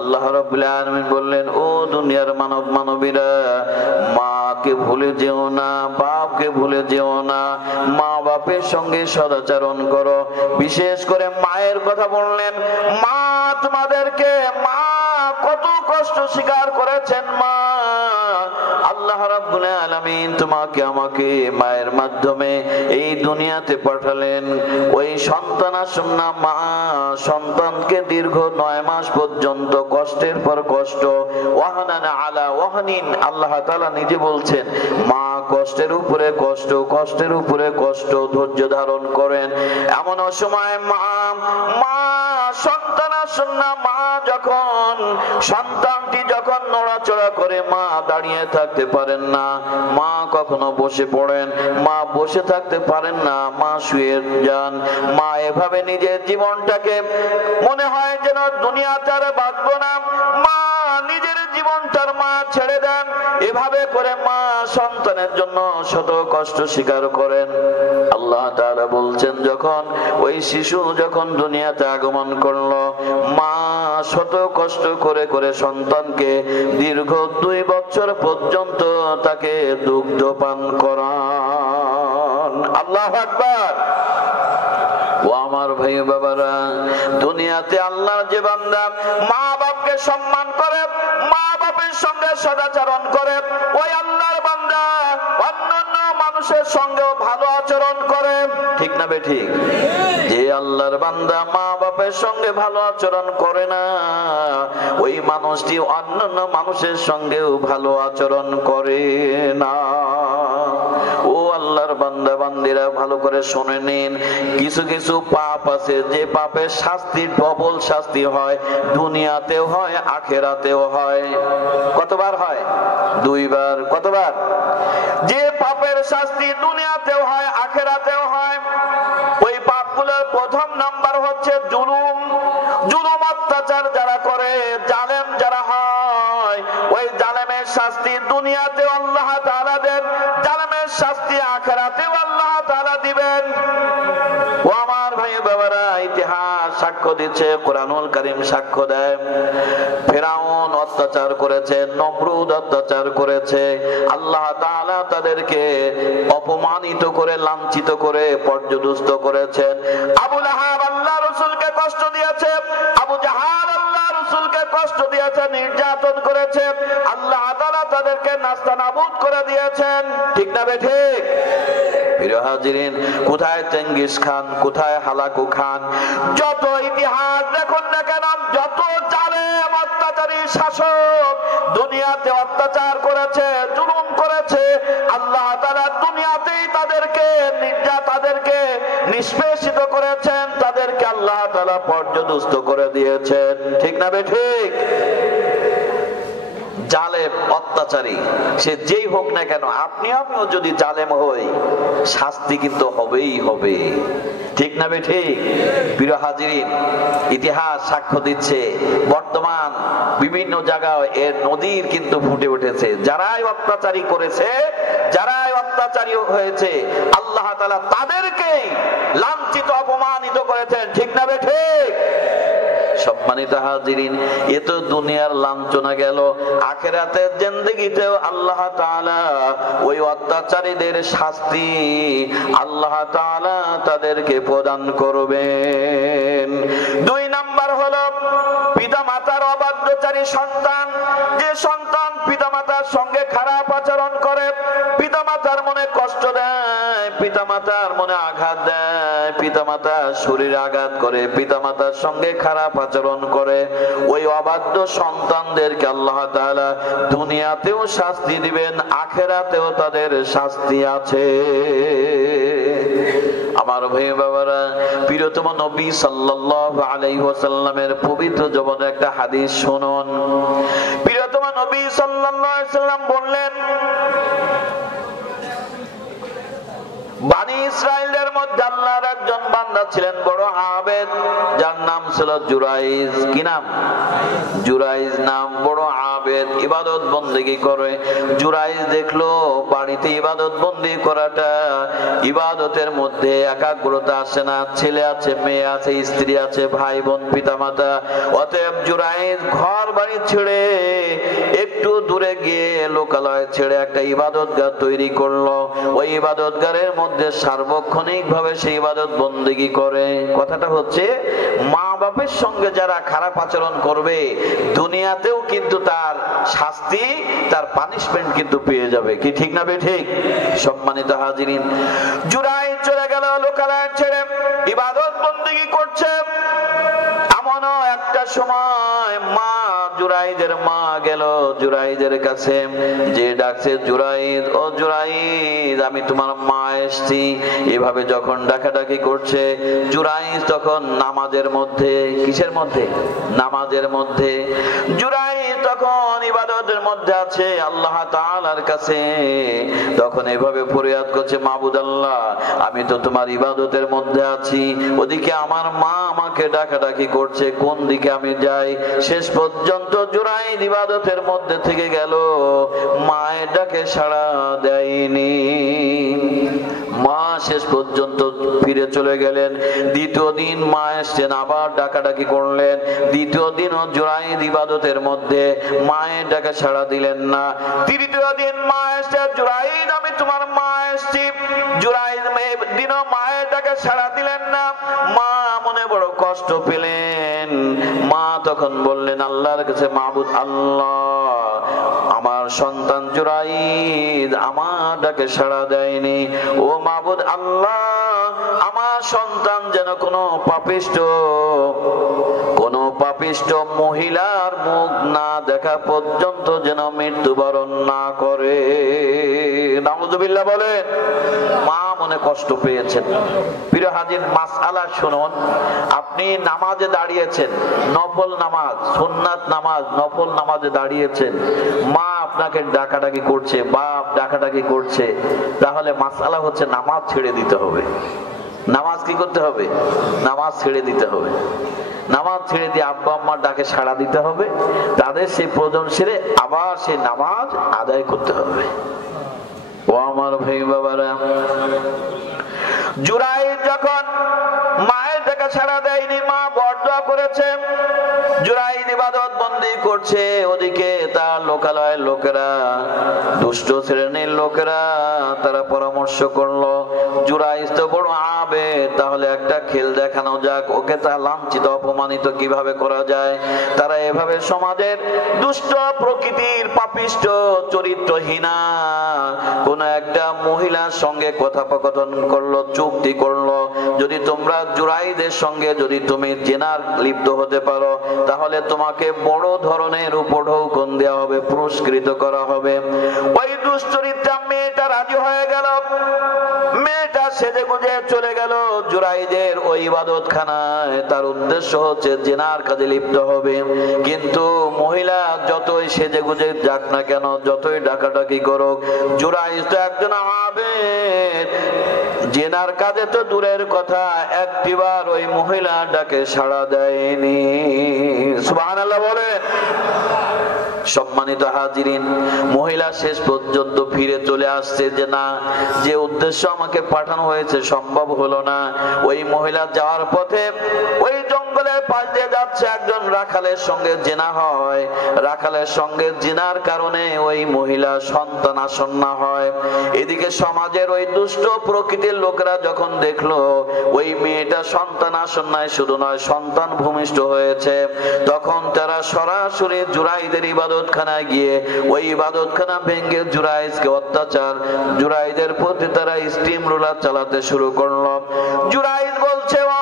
আল্লাহ রাব্বুল আলামিন বললেন ও দুনিয়ার মানব মানবীরা, মাকে ভুলে যেও না, বাপকে ভুলে যেও না, মা বাপের সঙ্গে সদাচরণ করো। বিশেষ করে মায়ের কথা বললেন। মা তোমাদেরকে, মা কত কষ্ট স্বীকার করেছেন মা। আল্লাহ রাব্বুল আলামিন তোমাকে আমাকে মায়ের মাধ্যমে এই দুনিয়াতে পাঠালেন। ওই সন্তান আসন্না মা সন্তানকে দীর্ঘ 9 মাস পর্যন্ত কষ্টের পর কষ্ট, ওয়াহানান আলা ওয়াহানিন, আল্লাহ তাআলা নিজে বলছেন মা কষ্টের উপরে কষ্ট, কষ্টের উপরে কষ্ট ধৈর্য ধারণ করেন। এমন সময় মা সন্তান আসুন না, মা যখন সন্তানটি যখন নড়াচড়া করে মা দাঁড়িয়ে থাকতে পারেন না, মা কখনো বসে পড়েন, মা বসে থাকতে পারেন না, মা শুয়ে যান, মা এভাবে নিজের জীবনটাকে মনে হয় যেন দুনিয়াতে আর বাঁচবো না, মা নিজের জীবনটার মা ছেড়ে দেন। এভাবে করে মা সন্তানের জন্য শত কষ্ট স্বীকার করেন। আল্লাহ তাআলা বলছেন যখন ওই শিশু যখন দুনিয়াতে আগমন করলো, মা শত কষ্ট করে করে সন্তানকে দীর্ঘ 2 বছর পর্যন্ত তাকে দুগ্ধ পান করান। আল্লাহু আকবার। ও আমার ভাই বাবারা, দুনিয়াতে আল্লাহর যে বান্দা মা বাপকে সম্মান করে, মা বাপের সঙ্গে সদাচরণ করে, ওই আল্লাহর বান্দা অন্যান্য মানুষের সঙ্গেও ভালো আচরণ করে। ঠিক না বেঠিক? যে আল্লাহর বান্দা মা বাপের সঙ্গে ভালো আচরণ করে না, ওই মানুষটি অন্যান্য মানুষের সঙ্গেও ভালো আচরণ করে না। ও আল্লাহর বান্দা বান্দিরা, ভালো করে শুনে নিন, কিছু কিছু পাপ আছে যে পাপের শাস্তি ডবল শাস্তি হয়, দুনিয়াতেও হয় আখেরাতেও হয়। কতবার হয়? 2 বার। কতবার? যে পাপের শাস্তি দুনিয়াতেও হয় আখেরাতেও হয়, ওই পাপগুলোর প্রথম নাম্বার হচ্ছে জুলুম। জুলুম অত্যাচার যারা করে, জালেম যারা হয়, ওই জালেমের শাস্তি দুনিয়াতেও আল্লাহ তাআলা দেন, জালেমের শাস্তি আখেরাতেও আল্লাহ তাআলা দিবেন। ও আমার ভাই বাবারা, ইতিহাস সাক্ষ্য দিচ্ছে, কোরআনুল কারীম সাক্ষ্য দেয়, ফেরাউন অত্যাচার করেছে, নমরুদ অত্যাচার করেছে, আল্লাহ তাআলা তাদেরকে অপমানিত করে, লাঞ্ছিত করে, পর্যদুস্ত করেছেন। আবু লাহাব আল্লাহ রাসূলকে কষ্ট দিয়েছে, আবু জাহাল আল্লাহ রাসূলকে কষ্ট দিয়েছে, নির্যাতন করেছে, আল্লাহ তাআলা তাদেরকে নাস্তানাবুদ করে দিয়েছেন। ঠিক না বেঠিক? প্রিয় হাজিরিন, কোথায় চেঙ্গিস খান, কোথায় হালাকু খান, যত ইতিহাস দেখুন না কেন, যত জালেম অত্যাচারী শাসক দুনিয়াতে অত্যাচার করেছে, জুলুম করেছে, আল্লাহ তাআলা দুনিয়াতেই তাদেরকে নিষ্পেষিত করেছেন, তাদেরকে আল্লাহ তাআলা পর্যদুস্ত করে দিয়েছেন। ঠিক না বেঠিক? জালেম অত্যাচারী সে যেই হোক না কেন, আমিও যদি জালেম হই, শাস্তি কিন্তু হবেই হবে। ঠিক না বেঠিক? প্রিয় হাজিরিন, ইতিহাস সাক্ষ্য দিচ্ছে, বর্তমান বিভিন্ন জায়গায় এর নদীর কিন্তু ফুটে উঠেছে। যারাই অত্যাচারী করেছে, যারাই অত্যাচারী হয়েছে, আল্লাহ তাআলা তাদেরকেই লাঞ্ছিত অপমানিত করেছেন। ঠিক না বেঠিক? সম্মানিত হাজিরিন, এ তো দুনিয়ার লাঞ্ছনা গেল, আখিরাতের জিন্দেগিতেও আল্লাহ তাআলা ওই অত্যাচারীদের শাস্তি আল্লাহ তাআলা তাদেরকে প্রদান করবেন। 2 নাম্বার হলো পিতামাতার অবাধ্যচারী সন্তান। যে সন্তান পিতামাতার সঙ্গে খারাপ আচরণ করে, পিতামাতার মনে কষ্ট দেয়, পিতামাতার মনে আঘাত দেয়, পিতামাতার শরীরে আঘাত করে, পিতামাতার সঙ্গে খারাপ আচরণ করে, ওই অবাধ্য সন্তানদেরকে আল্লাহ তাআলা দুনিয়াতেও শাস্তি দিবেন, আখিরাতেও তাদের শাস্তি আছে। আমার ভাই বাবারা, প্রিয়তম নবী সাল্লাল্লাহু আলাইহি ওয়াসাল্লামের পবিত্র জীবনের একটা হাদিস শুনুন। প্রিয়তম নবী সাল্লাল্লাহু আলাইহি ওয়াসাল্লাম বললেন, বানি ইসরাইলের মধ্যে আল্লাহর একজন বান্দা ছিলেন বড় আবেদ, যার নাম ছিল জুরাইজ। কি নাম? জুরাইজ নাম। বড় আবেদ, ইবাদত বন্দেগী করে। জুরাইজ দেখলো বাড়িতে ইবাদত বন্দি করাটা, ইবাদতের মধ্যে একাগ্রতা আসে না, ছেলে আছে, মেয়ে আছে, স্ত্রী আছে, ভাই বোন, পিতামাতা। অতএব জুরাইজ ঘর বাড়ি ছেড়ে একটু দূরে গিয়ে লোকালয় ছেড়ে একটা ইবাদতগাহ তৈরি করলো। ওই ইবাদতগাহের মধ্যে সার্বক্ষণিক ভাবে সেই ইবাদত বন্দেগী করে। কথাটা হচ্ছে, মা বাপের সঙ্গে যারা খারাপ আচরণ করবে, দুনিয়াতেও কিন্তু তার শাস্তি, তার পানিশমেন্ট কিন্তু পেয়ে যাবে। কি ঠিক না বেঠিক? সম্মানিত হাজিরিন, জুরাইজ চলে গেল লোকালয় ছেড়ে, ইবাদত বন্দেগী করছে। এমনও একটা সময় মা জুরাইদের মা গেল জুরাইদের কাছে, যে ডাকছে জুরাইদ, ও জুরাইদ আমি তোমার মা এসছি। এভাবে যখন ডাকাডাকি করছে, জুরাইদ তখন নামাজের মধ্যে, কিসের মধ্যে? নামাজের মধ্যে। জুরাইদ তখন ইবাদতের মধ্যে আছে আল্লাহ তাআলার কাছে। তখন এভাবে ফরিয়াদ করছে, মাবুদ আল্লাহ আমি তো তোমার ইবাদতের মধ্যে আছি, ওদিকে আমার মা আমাকে ডাকাডাকি করছে, কোন দিকে আমি যাই? শেষ পর্যন্ত জুরাইদ ইবাদতের মধ্যে থেকে গেল, মায়ের ডাকে সাড়া দেয়নি। মা শেষ পর্যন্ত ফিরে চলে গেলেন। দ্বিতীয় দিন মা এসছেন, আবার ডাকাডাকি করলেন। দ্বিতীয় দিনও জুরাইদ ইবাদতের মধ্যে, মায়ের ডাকে সাড়া দিলেন না। তৃতীয় দিন মা এসছে, জুরাইদ আমি তোমার মা এসছি। জুরাইদ দিনও মায়ের ডাকে সাড়া দিলেন না। মা মনে বড় কষ্ট পেলেন। মা তখন বললেন আল্লাহর কাছে, মাবুদ আল্লাহ আমার সন্তান জুরাইদ আমার ডাকে সাড়া দেয়নি। ও মাবুদ আল্লাহ আমার সন্তান যেন কোনো পাপিষ্ট মহিলার মুখ না দেখা পর্যন্ত যেন মৃত্যুবরণ না করে। নাউযুবিল্লাহ বলেন। মা মনে কষ্ট পেয়েছেন। প্রিয় হাজির, মাসআলা শুনুন। আপনি নামাজে দাঁড়িয়েছেন, নফল নামাজ, সুন্নাত নামাজ, নফল নামাজে দাঁড়িয়েছেন, মা আপনাকে ডাকাডাকি করছে, বাপ ডাকাডাকি করছে, তাহলে মাসআলা হচ্ছে নামাজ ছেড়ে দিতে হবে। নামাজ কি করতে হবে? নামাজ ছেড়ে দিতে হবে। নামাজ ছেড়ে দিয়ে আব্বা আম্মার ডাকে সাড়া দিতে হবে, তাদের সেই প্রয়োজন সেরে আবার সেই নামাজ আদায় করতে হবে। ও আমার ভাই বাবারা, জুরাইদ যখন মায়ের ডাকে সাড়া দেয়নি, মা বরদোয়া করেছে। জুরাইদ ইবাদত বন্দি করছে, ওদিকে তার লোকালয়ের লোকেরা, দুষ্ট শ্রেণীর লোকেরা, তারা পরামর্শ করলো জুরাইদ তো বড় আবেদ, তাহলে একটা খেল দেখানো যাক, ওকে তা লাঞ্ছিত অপমানিত কিভাবে করা যায়। তারা এভাবে সমাজের দুষ্ট প্রকৃতির পাপিষ্ট চরিত্রহীনা কোন একটা মহিলার সঙ্গে কথোপকথন করলো, চুক্তি করলো, যদি তোমরা জুরাইদের সঙ্গে যদি তুমি জেনার লিপ্ত হতে পারো তাহলে তোমাকে বড় ধরনের উপঢৌকন দেওয়া হবে, পুরস্কৃত করা হবে। ওই দুশ্চরিত্রা মেয়েটা রাজি হয়ে গেল। মেয়েটা সেজে গুজে চলে গেল জুরাইদের ওই ইবাদতখানায়। তার উদ্দেশ্য হচ্ছে জেনার কাজে লিপ্ত হবে। কিন্তু মহিলা যতই সেজে গুজে যাক না কেন, যতই ডাকাডাকি করুক, জুরাইদ তো একজন আবেদ, জেনার কাজে তো দূরের কথা, একটিবার ওই মহিলা ডাকে সাড়া দেয়নি। সুবহানাল্লাহ বলেন। সম্মানিত হাজিরিন, মহিলা শেষ পর্যন্ত ফিরে চলে আসছে যে না, যে উদ্দেশ্য আমাকে পাঠানো হয়েছে সম্ভব হলো না। ওই মহিলা যাওয়ার পথে ওই জঙ্গলের পাশ দিয়ে যাচ্ছে, একজন রাখালের সঙ্গে জেনা হয়। রাখালের সঙ্গে জেনার কারণে ওই মহিলা সন্তান আসন্ন হয়। এদিকে সমাজের ওই দুষ্ট প্রকৃতির লোকেরা যখন দেখলো ওই মেয়েটা সন্তান আসন্নায় শুধু নয় সন্তান ভূমিষ্ঠ হয়েছে, তখন তারা সরাসরি জুরাইদের ইবাদতখানায় গিয়ে ওই ইবাদতখানা ভেঙে জুরাইদকে অত্যাচার, জুরাইদের প্রতি তারা স্টিম রোলার চালাতে শুরু করলো। জুরাইদ বলছে, ও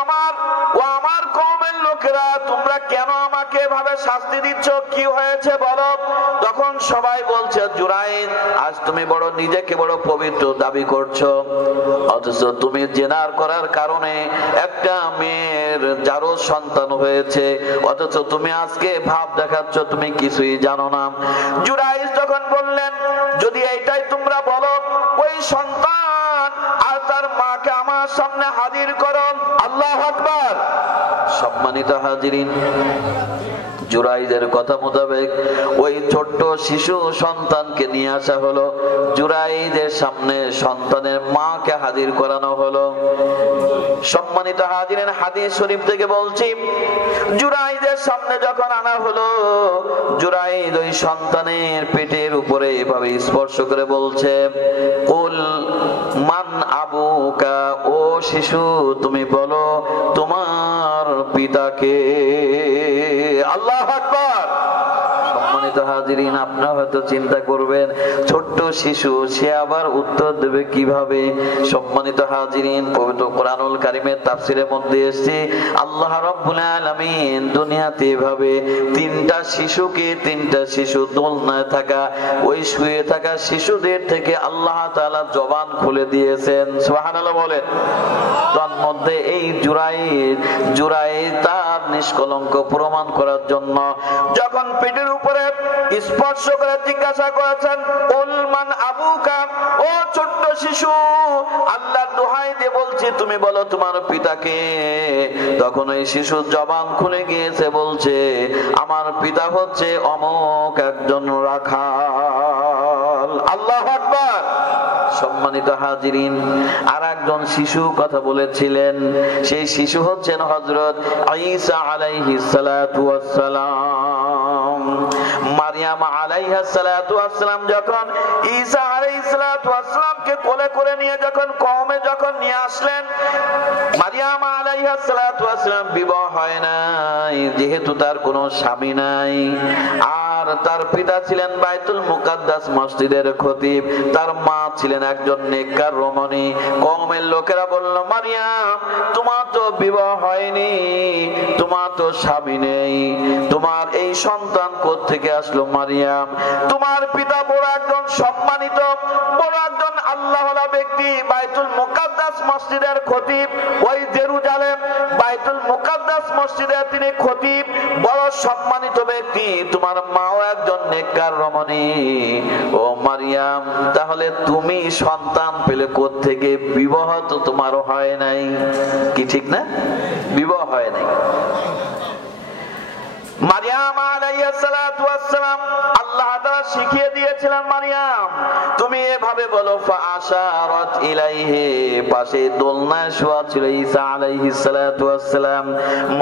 আমার কওমের লোকেরা, তোমরা কেন আমাকে এভাবে শাস্তি দিচ্ছ? কি হয়েছে বলো? তখন সবাই বলছে, জুরাইদ আজ তুমি বড় নিজেকে বড় পবিত্র দাবি করছো, অথচ তুমি জেনার করার কারণে একটা মেয়ের যারও সন্তান হয়েছে, অথচ তুমি আজকে ভাব দেখাচ্ছ তুমি কিছুই জানো না। জুরাইদ তখন বললেন, যদি এইটাই তোমরা বলো, ওই সন্তান আর তার মাকে আমার সামনে হাজির করো। আল্লাহু আকবার। সম্মানিত হাজিরিন, জুরাইদের কথা মোতাবেক ওই ছোট্ট শিশু সন্তানকে নিয়ে আসা হলো। জুরাইদের সামনে সন্তানের মাকে হাজির করানো হলো। সম্মানিত হাজিরিন, হাদিস শরীফ থেকে বলছি, জুরাইদের সামনে যখন আনা হলো, জুরাইদ ওই সন্তানের পেটের উপরে এভাবে স্পর্শ করে বলছে, কুল মান আবুকা, ও শিশু তুমি বলো তোমার পিতাকে। আল্লাহু আকবার। সম্মানিত সম্মানিত হাজিরিন, আপনারা হয়তো চিন্তা করবেন ছোট্ট শিশু, সে আবার উত্তর দেবে কিভাবে? সম্মানিত হাজিরিন, পবিত্র কোরআনুল কারীমের তাফসীরের মধ্যে এসেছে আল্লাহ রাব্বুল আলামিন দুনিয়াতে এভাবে তিনটা শিশু দোলনায় থাকা, ওই শুয়ে থাকা শিশুদের থেকে আল্লাহ তাআলা জবান খুলে দিয়েছেন। সুবহানাল্লাহ বলেন। তার মধ্যে এই জুরাই তার নিষ্কলঙ্ক প্রমাণ করার জন্য যখন পেটের উপরে স্পর্শ করে জিজ্ঞাসা করেছেন, উলমান আবুকা, ও ছোট্ট শিশু, আল্লাহর দোহাই দিয়ে বলছি তুমি বলো তোমার পিতাকে। তখন এই শিশুর জবান খুলে গিয়েছে, বলছে আমার পিতা হচ্ছে অমুক একজন রাখাল। আল্লাহু আকবার। সম্মানিত হাজিরিন, আর একজন শিশু কথা বলেছিলেন, সেই শিশু হচ্ছেন হযরত ঈসা আলাইহিস সালাতু ওয়াস সালাম। মারিয়াম আলাইহা সালাতু ওয়াস সালাম যখন ঈসা আলাইহিস সালাতু ওয়াস সালামকে কোলে করে নিয়ে যখন কওমে নিয়ে আসলেন, মারিয়াম আলাইহা সালাতু ওয়াস সালাম বিবাহ হয় নাই, যেহেতু তার কোনো স্বামী নাই, আর তার পিতা ছিলেন বাইতুল মুকাদ্দাস মসজিদের খতিব, তার মা ছিলেন একজন নেককার রমণী। কওমের লোকেরা বলল, মারিয়াম তোমার তো বিবাহ হয়নি, তোমার তো স্বামী নেই, তোমার এই সন্তান কোত্থেকে আসলো? মারিয়াম, তোমার পিতা বড় একজন সম্মানিত, বড় একজন আল্লাহওয়ালা ব্যক্তি, বাইতুল মুকাদ্দাস মসজিদের খতিব, ওই জেরুজালেম বাইতুল মুকাদ্দাস মসজিদের তিনি খতিব, বড় সম্মানিত ব্যক্তি। তোমার মাও একজন নেককার রমণী। ও মারিয়াম, তাহলে তুমি সন্তান পেলে কোত্থেকে? বিবাহ তো তোমারও হয় নাই, কি ঠিক না? বিবাহ হয় নাই। মারিয়াম আলাইহিস সালাতু ওয়াস সালাম আল্লাহ তাআলা শিখিয়ে দিয়েছিলেন, মারিয়াম তুমি এভাবে বলো। ফাআশারাত ইলাইহি, পাশে দোলনায় শোয়া ছিল ঈসা আলাইহিস সালাতু ওয়াস সালাম।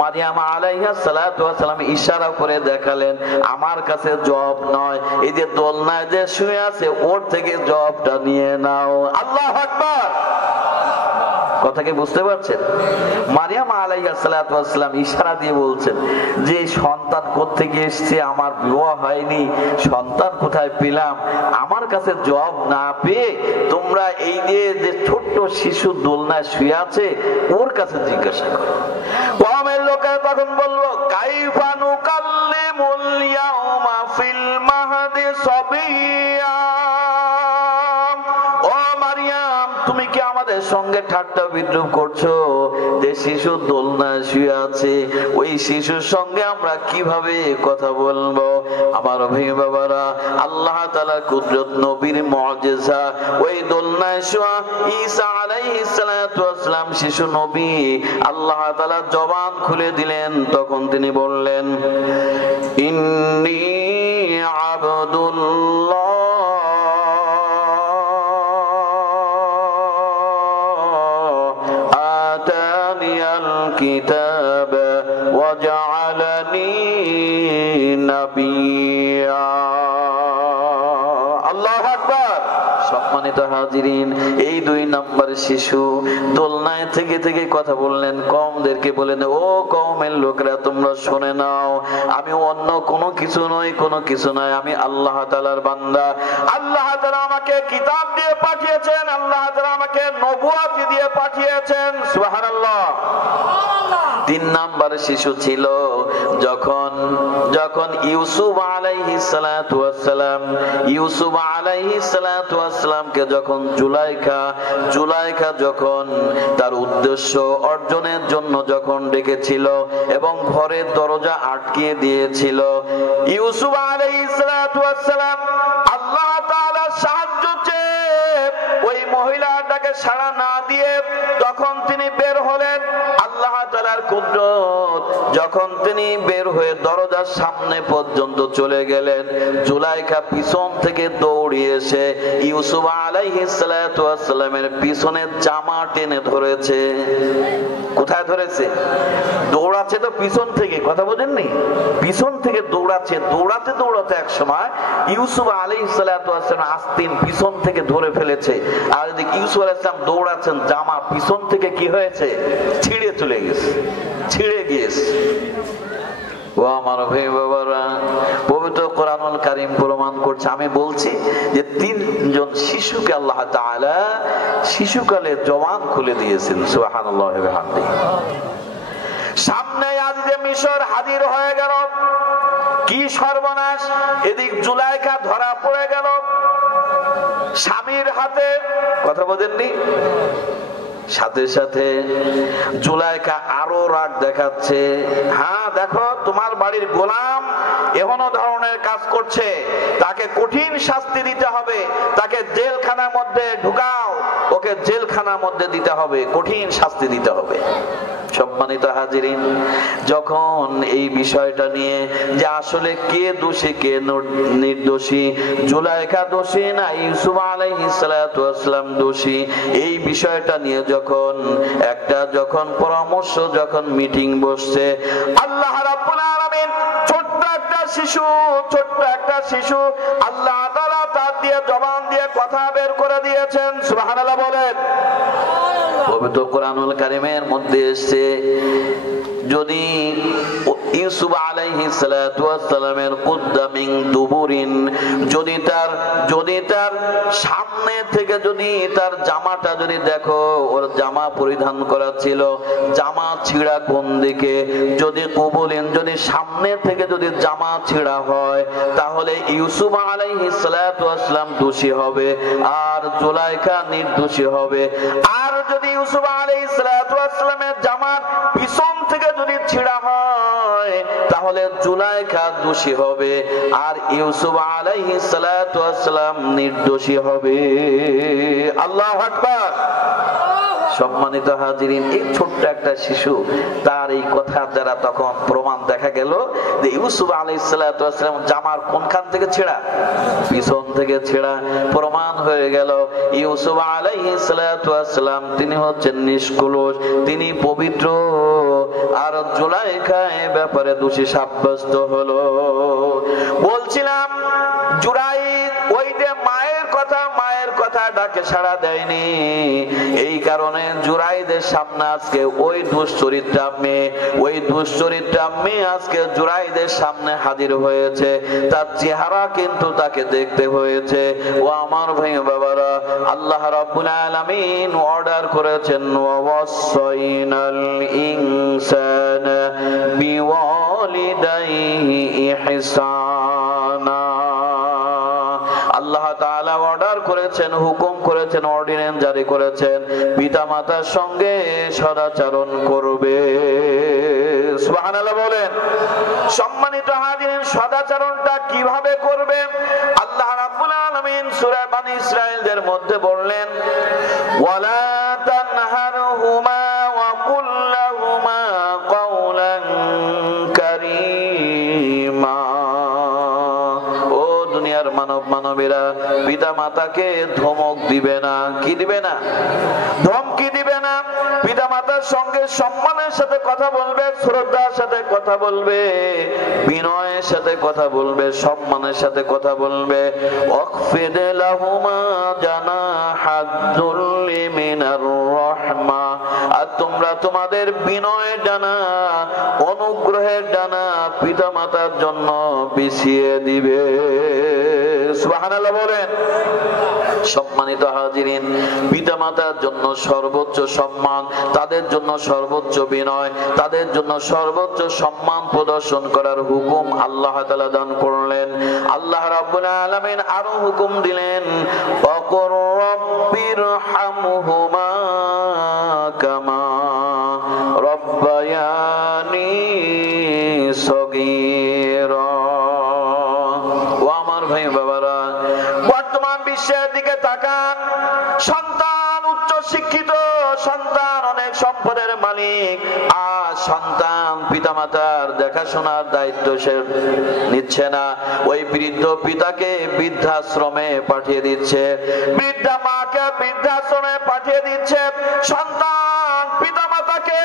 মারিয়াম আলাইহিস সালাতু ওয়াস সালাম ইশারা করে দেখালেন, আমার কাছে জবাব নয়, এই যে দোলনায় যে শুয়ে আছে ওর থেকে জবাবটা নিয়ে নাও। আল্লাহু আকবার। কথা কি বুঝতে পারছেন? মারিয়াম আলাইহিস সালাতু ওয়াস সালাম ইশারা দিয়ে বলছেন যে সন্তান কোত্থেকে এসেছে, আমার বিবাহ হয়নি, সন্তান কোথায় পেলাম, আমার কাছে জবাব না পেয়ে তোমরা এই যে ছোট্ট শিশু দোলনায় শুয়ে আছে ওর কাছে জিজ্ঞাসা করো। কওমের লোকেরা তখন বললো, কাইফা নুকাল্লিমুল ইয়াউমা ফিল মাহদি সাবিয়্যা। ও মারিয়াম, তুমি কি আমাদের সঙ্গে ঠাট্টা বিদ্রুপ করছো? যে শিশু দোলনায় শুয়ে আছে ওই শিশুর সঙ্গে আমরা কিভাবে কথা বলবো? আমার ভাই বাবারা, আল্লাহ তাআলার কুদরত, নবীর মুজিজা, ওই দোলনায় শোয়া ঈসা আলাইহিস সালাতু ওয়াস সালাম শিশু নবী, আল্লাহ তাআলা জবান খুলে দিলেন। তখন তিনি বললেন, ইন্নী আবদুল্লাহ الكتاب وجعلني نبيا। الله أكبر। সম্মানিত হাজিরিন, এই 2 নম্বর শিশু দোলনায় থেকে থেকে কথা বললেন, কওমদেরকে বলেন, ও কওমের লোকেরা তোমরা শুনে নাও, আমি অন্য কোনো কিছু নয়, আমি আল্লাহ তাআলার বান্দা। আল্লাহ তাআলা আমাকে কিতাব দিয়ে পাঠিয়েছেন, আল্লাহ তাআলা আমাকে নবুয়ত দিয়ে পাঠিয়েছেন। সুবহানাল্লাহ। 3 নম্বর শিশু ছিল যখন ইউসুফ আলাইহিস সালাতু ওয়াস সালামকে যখন জুলাইখা যখন তার উদ্দেশ্য অর্জনের জন্য যখন ডেকেছিল এবং ঘরের দরজা আটকে দিয়েছিল, ইউসুফ আলাইহিস সালাতু ওয়াস সালাম আল্লাহ তাআলার সাহায্য চেয়ে ওই মহিলাটাকে সাড়া না দিয়ে তখন তিনি বের হলেন। আল্লাহ তাআলার কুদরত, যখন তিনি বের হয়ে দরজার সামনে পর্যন্ত চলে গেলেন, জুলাইখা পিছন থেকে দৌড়িয়ে এসে ইউসুফ আলাইহিস সালাতু ওয়াস সালামের পিছনের জামা টেনে ধরেছে। কোথায় ধরেছে? দৌড়াচ্ছে তো পিছন থেকে, কথা বোঝেননি? পিছন থেকে দৌড়াচ্ছে, দৌড়াতে এক সময় ইউসুফ আলাইহিস সালাতু ওয়াস সালাম আস্তিন পিছন থেকে ধরে ফেলেছে, আর এদিকে ইউসুফ আলাইহিস সালাম দৌড়াচ্ছেন, জামা পিছন থেকে কি হয়েছে? ছিঁড়ে চলে গেছে, ছিঁড়ে গিয়েছে। ও আমার ভাই বাবারা, পবিত্র কোরআনুল করছে। আমি বলছি যে 3 জন শিশুকে আল্লাহ তাআলা শিশুকালে জবান খুলে দিয়েছেন। সুবহানাল্লাহ ওয়া বিহামদিহি। সামনে আজকে মিশর হাজির হয়ে গেল। কি সর্বনাশ! এদিক জুলাইখা ধরা পড়ে গেল স্বামীর হাতে। কথা বলেননি? সাথে সাথে জুলাইখা আরো রাগ দেখাচ্ছে। হ্যাঁ, দেখো তোমার বাড়ির গোলাম এমন ধরনের কাজ করছে, তাকে কঠিন শাস্তি দিতে হবে, তাকে জেলখানার মধ্যে ঢুকাও, ওকে জেলখানার মধ্যে দিতে হবে, কঠিন শাস্তি দিতে হবে। সম্মানিত হাজিরিন, যখন এই বিষয়টা নিয়ে যে আসলে কে দোষী কে নির্দোষী, জুলাইখা দোষী না ইউসুফ আলাইহিস সালাতু ওয়াস সালাম দোষী, এই বিষয়টা নিয়ে যখন পরামর্শ যখন মিটিং বসছে, আল্লাহ রাব্বুল আলামিন ছোট্ট একটা শিশু আল্লাহ তাআলা তার দিয়ে জবান দিয়ে কথা বের করে দিয়েছেন। সুবহানাল্লাহ বলেন। পবিত্র কোরআনুল কারীমের মধ্যে এসেছে, যদি ইউসুফ আলাইহিস সালাতু ওয়াস সালামের কুদ্দামিন দুবুরিন, যদি তার সামনে থেকে যদি তার জামাটা যদি দেখো, ওর জামা পরিধান করা ছিল, জামা ছিঁড়া কোন দিকে, যদি কুবুলিন যদি সামনে থেকে যদি জামা ছিঁড়া হয়, তাহলে ইউসুফ আলাইহিস সালাতু ওয়াস সালাম দোষী হবে আর জুলাইখা নির্দোষী হবে। আর যদি ইউসুফ আলাইহিস সালাতু ওয়াস সালামের জামা পিছন থেকে যদি ছিঁড়া হয়, তাহলে জুলাইখা দোষী হবে আর ইউসুফ আলাইহিস সালাতু ওয়াস সালাম নির্দোষী হবে। আল্লাহু আকবার। সম্মানিত হাজিরিন, এই ছোট্ট একটা শিশু, তার এই কথার দ্বারা তখন প্রমাণ দেখা গেল যে ইউসুফ আলাইহিস সালাতু ওয়াস সালাম জামার কোনখান থেকে ছেঁড়া? পিছন থেকে ছেঁড়া। প্রমাণ হয়ে গেল ইউসুফ আলাইহিস সালাতু ওয়াস সালাম তিনি হচ্ছেন নিষ্কলুষ, তিনি পবিত্র, আর জুলাইখা এই ব্যাপারে দোষী সাব্যস্ত হলো। বলছিলাম জুরাইদ ওই যে মায়ের কথা ডাকে সাড়া দেয়নি, এই কারণে জুরাইদের সামনে আজকে ওই দুশ্চরিত্রা মেয়ে আজকে জুরাইদের সামনে হাজির হয়েছে। তার চেহারা কিন্তু তাকে দেখতে হয়েছে। ও আমার ভাই বাবারা, আল্লাহ রাব্বুল আলামিন অর্ডার করেছেন, ওয়াসাইনাল ইনসানা বিওয়ালিদাইহি ইহসানা। আল্লাহ তাআলা অর্ডার করেছেন, হুকুম করেছেন, অর্ডিন্যান্স জারি করেছেন, পিতামাতার সঙ্গে সদাচরণ করবে। সুবহানাল্লাহ বলেন। সম্মানিত হাজিরিন, সদাচরণটা কিভাবে করবে? আল্লাহ রাব্বুল আলামিন সূরা বনী ইসরাঈলদের মধ্যে বললেন, ওয়ালা তানহারহুমা ওয়া কুল লাহুমা কাওলান কারীমা। ও দুনিয়ার মানবীরা, পিতা মাতাকে ধমক দিবে না। কি দিবে না? ধমকি দিবে না। পিতা মাতার সঙ্গে সম্মানের সাথে কথা বলবে, শ্রদ্ধার সাথে কথা বলবে, বিনয়ের সাথে কথা বলবে, সম্মানের সাথে কথা বলবে। ওয়াকফিদ লাহুমা জানাহাদ যুল্লি মিনার রাহমা। আর তোমরা তোমাদের বিনয়ের ডানা, অনুগ্রহের ডানা পিতা মাতার জন্য বিছিয়ে দিবে। সুবহানাল্লাহ বলেন। সম্মানিত হাজিরিন, পিতামাতার জন্য সর্বোচ্চ সম্মান, তাদের জন্য সর্বোচ্চ বিনয়, তাদের জন্য সর্বোচ্চ সম্মান প্রদর্শন করার হুকুম আল্লাহ তাআলা দান করলেন। আল্লাহ রাব্বুল আলামিন আরো হুকুম দিলেন, ওয়াকুর রাব্বিরহামহুমা কামা রাব্বায়ানি সগীরা। ও আমার ভাই বাবারা, বর্তমান বিশ্বের দিকে তাকান। সন্তান উচ্চ শিক্ষিত, সন্তান অনেক সম্পদের মালিক, আর সন্তান পিতামাতার দেখাশোনার দায়িত্ব সে নিচ্ছে না। ওই বৃদ্ধ পিতাকে বৃদ্ধাশ্রমে পাঠিয়ে দিচ্ছে, বৃদ্ধা মাকে বৃদ্ধাশ্রমে পাঠিয়ে দিচ্ছে। সন্তান পিতামাতাকে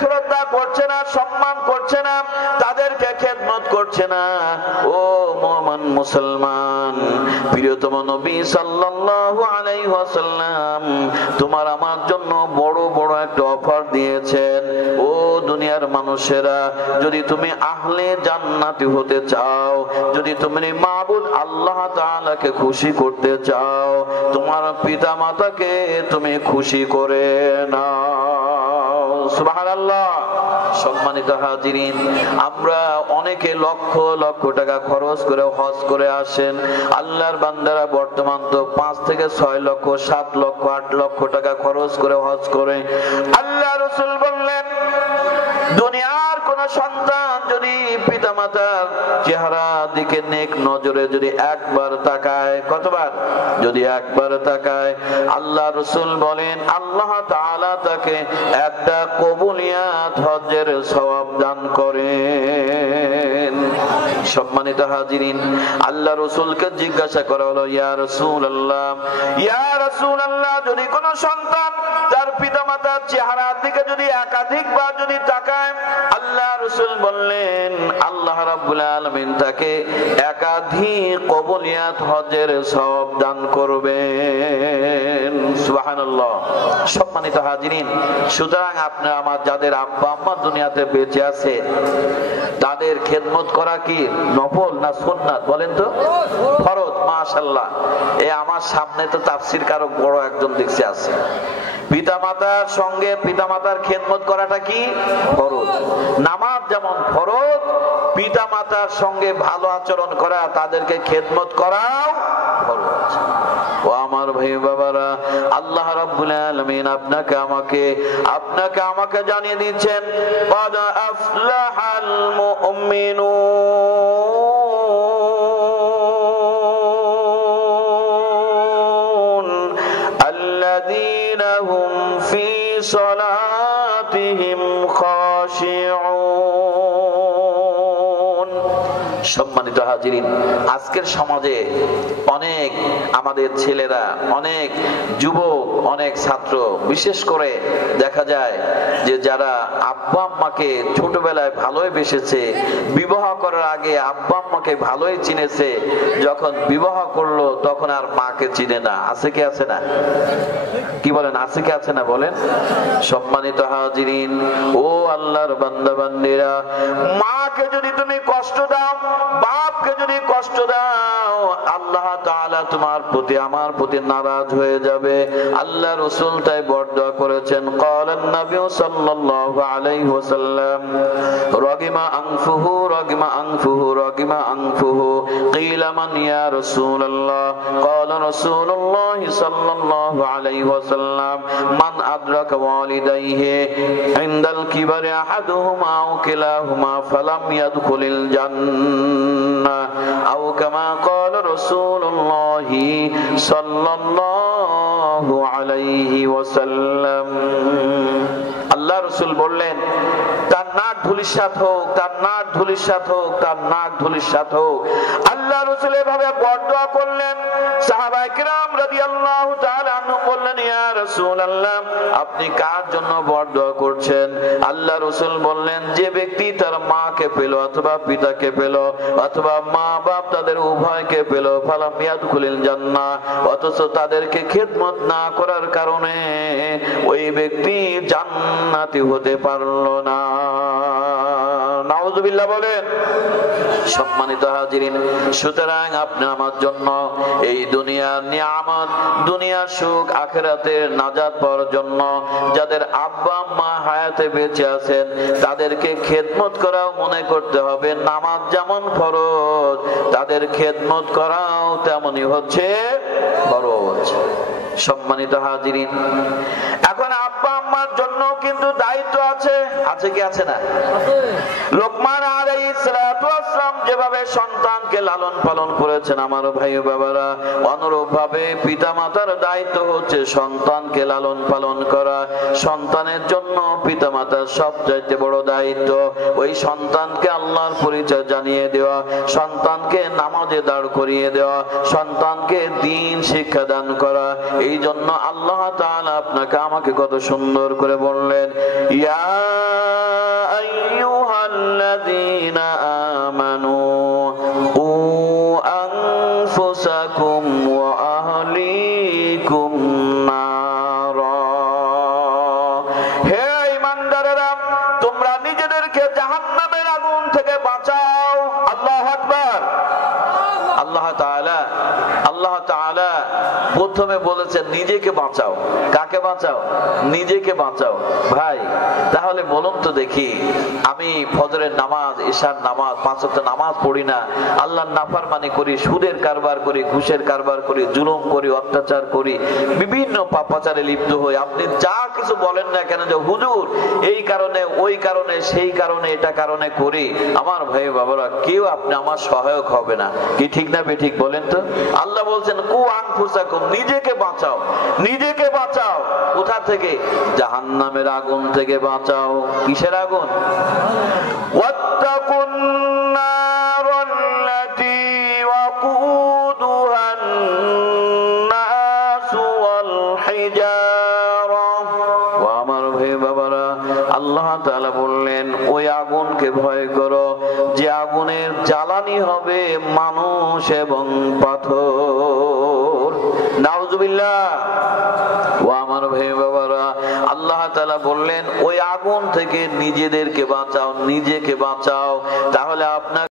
শ্রদ্ধা করছে না, সম্মান করছে না, তাদেরকে খেদমত করছে না। ও মুমিন মুসলমান, প্রিয়তম নবী সাল্লাল্লাহু আলাইহি ওয়াসাল্লাম তোমার আমার জন্য বড় বড় একটা অফার দিয়েছেন। ও দুনিয়ার দুনিয়ার মানুষেরা, যদি তুমি আহলে জান্নাতি হতে চাও, যদি তুমি মাবুদ আল্লাহ তাআলাকে খুশি করতে চাও, তোমার পিতা মাতাকে তুমি খুশি করে নাও। সুবহানাল্লাহ। সম্মানিত হাজিরিন, আমরা অনেকে লক্ষ লক্ষ টাকা খরচ করে হজ করে আসেন। আল্লাহর বান্দারা বর্তমান তো 5 থেকে 6 লক্ষ, 7 লক্ষ, 8 লক্ষ টাকা খরচ করে হজ করে। আল্লাহ রাসূল বললেন, দুনিয়ার কোন সন্তান যদি পিতামাতার চেহারা দিকে নেক নজরে যদি একবার তাকায়, কতবার? যদি একবার তাকায়, আল্লাহ রাসূল বলেন আল্লাহ তাআলা তাকে একটা কবুলিয়াত হজ্জের সওয়াব দান করেন। সম্মানিত হাজিরিন, আল্লাহ রাসূলকে জিজ্ঞাসা করা হলো, ইয়া রাসূলুল্লাহ, ইয়া রাসূলুল্লাহ, যদি কোন সন্তান তার পিতামাতার চেহারার দিকে যদি একাধিকবার যদি তাকায়, আল্লাহ রাসূল বললেন আল্লাহ রাব্বুল আলামিন তাকে একাধিক কবুলিয়াত হজ্জের সওয়াব দান করবেন। সুবহানাল্লাহ। সম্মানিত হাজিরিন, সুতরাং আপনারা আমার যাদের আব্বা আম্মা দুনিয়াতে বেঁচে আছে, তাদের খেদমত করা কি নফল না সুন্নাত? বলেন তো। ফরজ। মাশাআল্লাহ। এই আমার সামনে তো তাফসীর কারক বড় একজন দেখছে আছে। পিতামাতার সঙ্গে পিতামাতার খেদমত করাটা কি ফরজ। নামাজ যেমন ফরজ, পিতামাতার সঙ্গে ভালো আচরণ করা, তাদেরকে খেদমত করাও ফরজ। ও আমার ভাই বাবারা, আল্লাহ রাব্বুল আলামিন আপনাকে আমাকে জানিয়ে দিচ্ছেন, قد أفلح المؤمنون الذين هم في صلاتهم خاشعون। সম্মানিত হাজিরিন, আজকের সমাজে অনেক আমাদের ছেলেরা, অনেক যুবক, অনেক ছাত্র, বিশেষ করে দেখা যায় যে যারা আব্বা আম্মাকে ছোটবেলায় ভালোই বেসেছে, বিবাহ করার আগে আব্বা আম্মাকে ভালোই চিনেছে, যখন বিবাহ করলো তখন আর মাকে চিনে না। আছে কি আছে না? কি বলেন, আছে কি আছে না বলেন? সম্মানিত হাজিরিন, ও আল্লাহর বান্দা বান্দীরা, মাকে যদি তুমি কষ্ট দাও, বাপকে যদি কষ্ট দাও, আল্লাহ তাআলা তোমার প্রতি, আমার প্রতি নারাজ হয়ে যাবে। আল্লাহ রাসূল তাই বরদোয়া করেছেন, ক্বালান নবী সাল্লাল্লাহু আলাইহি ওয়াসাল্লাম, রাগিমা আনফুহু রাগিমা আনফুহু রাগিমা আনফুহু, কিলা মান ইয়া রাসূলুল্লাহ, ক্বালা রাসূলুল্লাহ সাল্লাল্লাহু আলাইহি ওয়াসাল্লাম, মান আদরাকা ওয়ালিদাইহি ইনদাল কিবারি আহাদুহুমা আও কিলাহুমা ফালাম ইয়াদখুলিল জান্নাহ আও কামা ক্বালা রাসূলুল্লাহ সাল্লাল্লাহু আলাইহি ওয়াসাল্লাম। আল্লাহ রাসূল বললেন, তার নাক ধূলিসাৎ হোক, তার নাক ধূলিসাৎ হোক, তার নাক ধূলিসাৎ হোক। আল্লাহ রাসূল এভাবে বরদোয়া করলেন। সাহাবায়ে কেরাম রাদিয়াল্লাহু তাআলা আনহুম বললেন, ইয়া রাসূলুল্লাহ, আপনি কার জন্য বরদোয়া করছেন? আল্লাহ রাসূল বললেন, যে ব্যক্তি তার মাকে পেল অথবা পিতাকে পেল অথবা মা বাপ তাদের উভয়কে পেল, ফালাম ইয়াদখুলিল জান্নাহ, অথচ তাদেরকে খেদমত না করার কারণে ওই ব্যক্তি জান্নাতি হতে পারলো না। নাউযুবিল্লাহ বলেন। সম্মানিত হাজিরিন, সুতরাং আপনি আমার জন্য এই দুনিয়ার নিয়ামত, দুনিয়ার সুখ, আখিরাতের নাজাত পাওয়ার জন্য যাদের আব্বা আম্মা হায়াতে বেঁচে আছেন, তাদেরকে খেদমত করাও মনে করতে হবে নামাজ যেমন ফরজ, তাদের খেদমত করাও তেমনি হচ্ছে ফরজ। সম্মানিত হাজিরিন, এখন আব্বা আম্মার জন্য কিন্তু দায়িত্ব আছে। আছে কি আছে না? লোকমান আলাইহিস সালাতু ওয়াস সালাম যেভাবে সন্তানকে লালন পালন করেছেন, আমার ভাই বাবারা, অনুরূপ ভাবে পিতামাতার দায়িত্ব হচ্ছে সন্তানকে লালন পালন করা। সন্তানের জন্য পিতামাতার সবচাইতে বড় দায়িত্ব ওই সন্তানকে আল্লাহর পরিচয় জানিয়ে দেওয়া, সন্তানকে নামাজে দাঁড় করিয়ে দেওয়া, সন্তানকে দ্বীন শিক্ষা দান করা। এই জন্য আল্লাহ তাআলা আপনাকে আমাকে কত সুন্দর করে বললেন, ইয়া আইয়ুহাল্লাযীনা আমানু কু আনফুসাকুম ওয়া আহলিকুম নারা। হে ঈমানদারেরা, তোমরা নিজেদের প্রথমে বলেছেন নিজেকে বাঁচাও। কাকে বাঁচাও? নিজেকে বাঁচাও। ভাই তাহলে বলুন তো দেখি, আমি ফজরের নামাজ, ঈশার নামাজ, 5 ওয়াক্ত নামাজ পড়ি না, আল্লাহর নাফরমানি করি, সুদের কারবার করি, ঘুষের কারবার করি, জুলুম করি, অত্যাচার করি, বিভিন্ন পাপাচারে লিপ্ত হই, আপনি যা কিছু বলেন না কেন যে হুজুর এই কারণে ওই কারণে সেই কারণে এটা কারণে করি, আমার ভাই বাবারা কেউ আপনি আমার সহায়ক হবে না। কি ঠিক না বেঠিক বলেন তো? আল্লাহ বলছেন কু আনফুসাকুম, নিজেকে বাঁচাও, নিজেকে বাঁচাও। কোথা থেকে? জাহান্নামের আগুন থেকে বাঁচাও। কিসের আগুন? ওয়াত্তাকুন নারাল্লাতী ওয়াকুদুহান নাস ওয়াল হিজারা। ও আমার ভাই বাবারা, আল্লাহ তাআলা বললেন ওই আগুনকে ভয় করো যে আগুনের জ্বালানি হবে মানুষ এবং পাথর। নাউজুবিল্লাহ। ও আমার ভাই বাবারা, আল্লাহ তাআলা বললেন ওই আগুন থেকে নিজেদেরকে বাঁচাও, নিজেকে বাঁচাও। তাহলে আপনার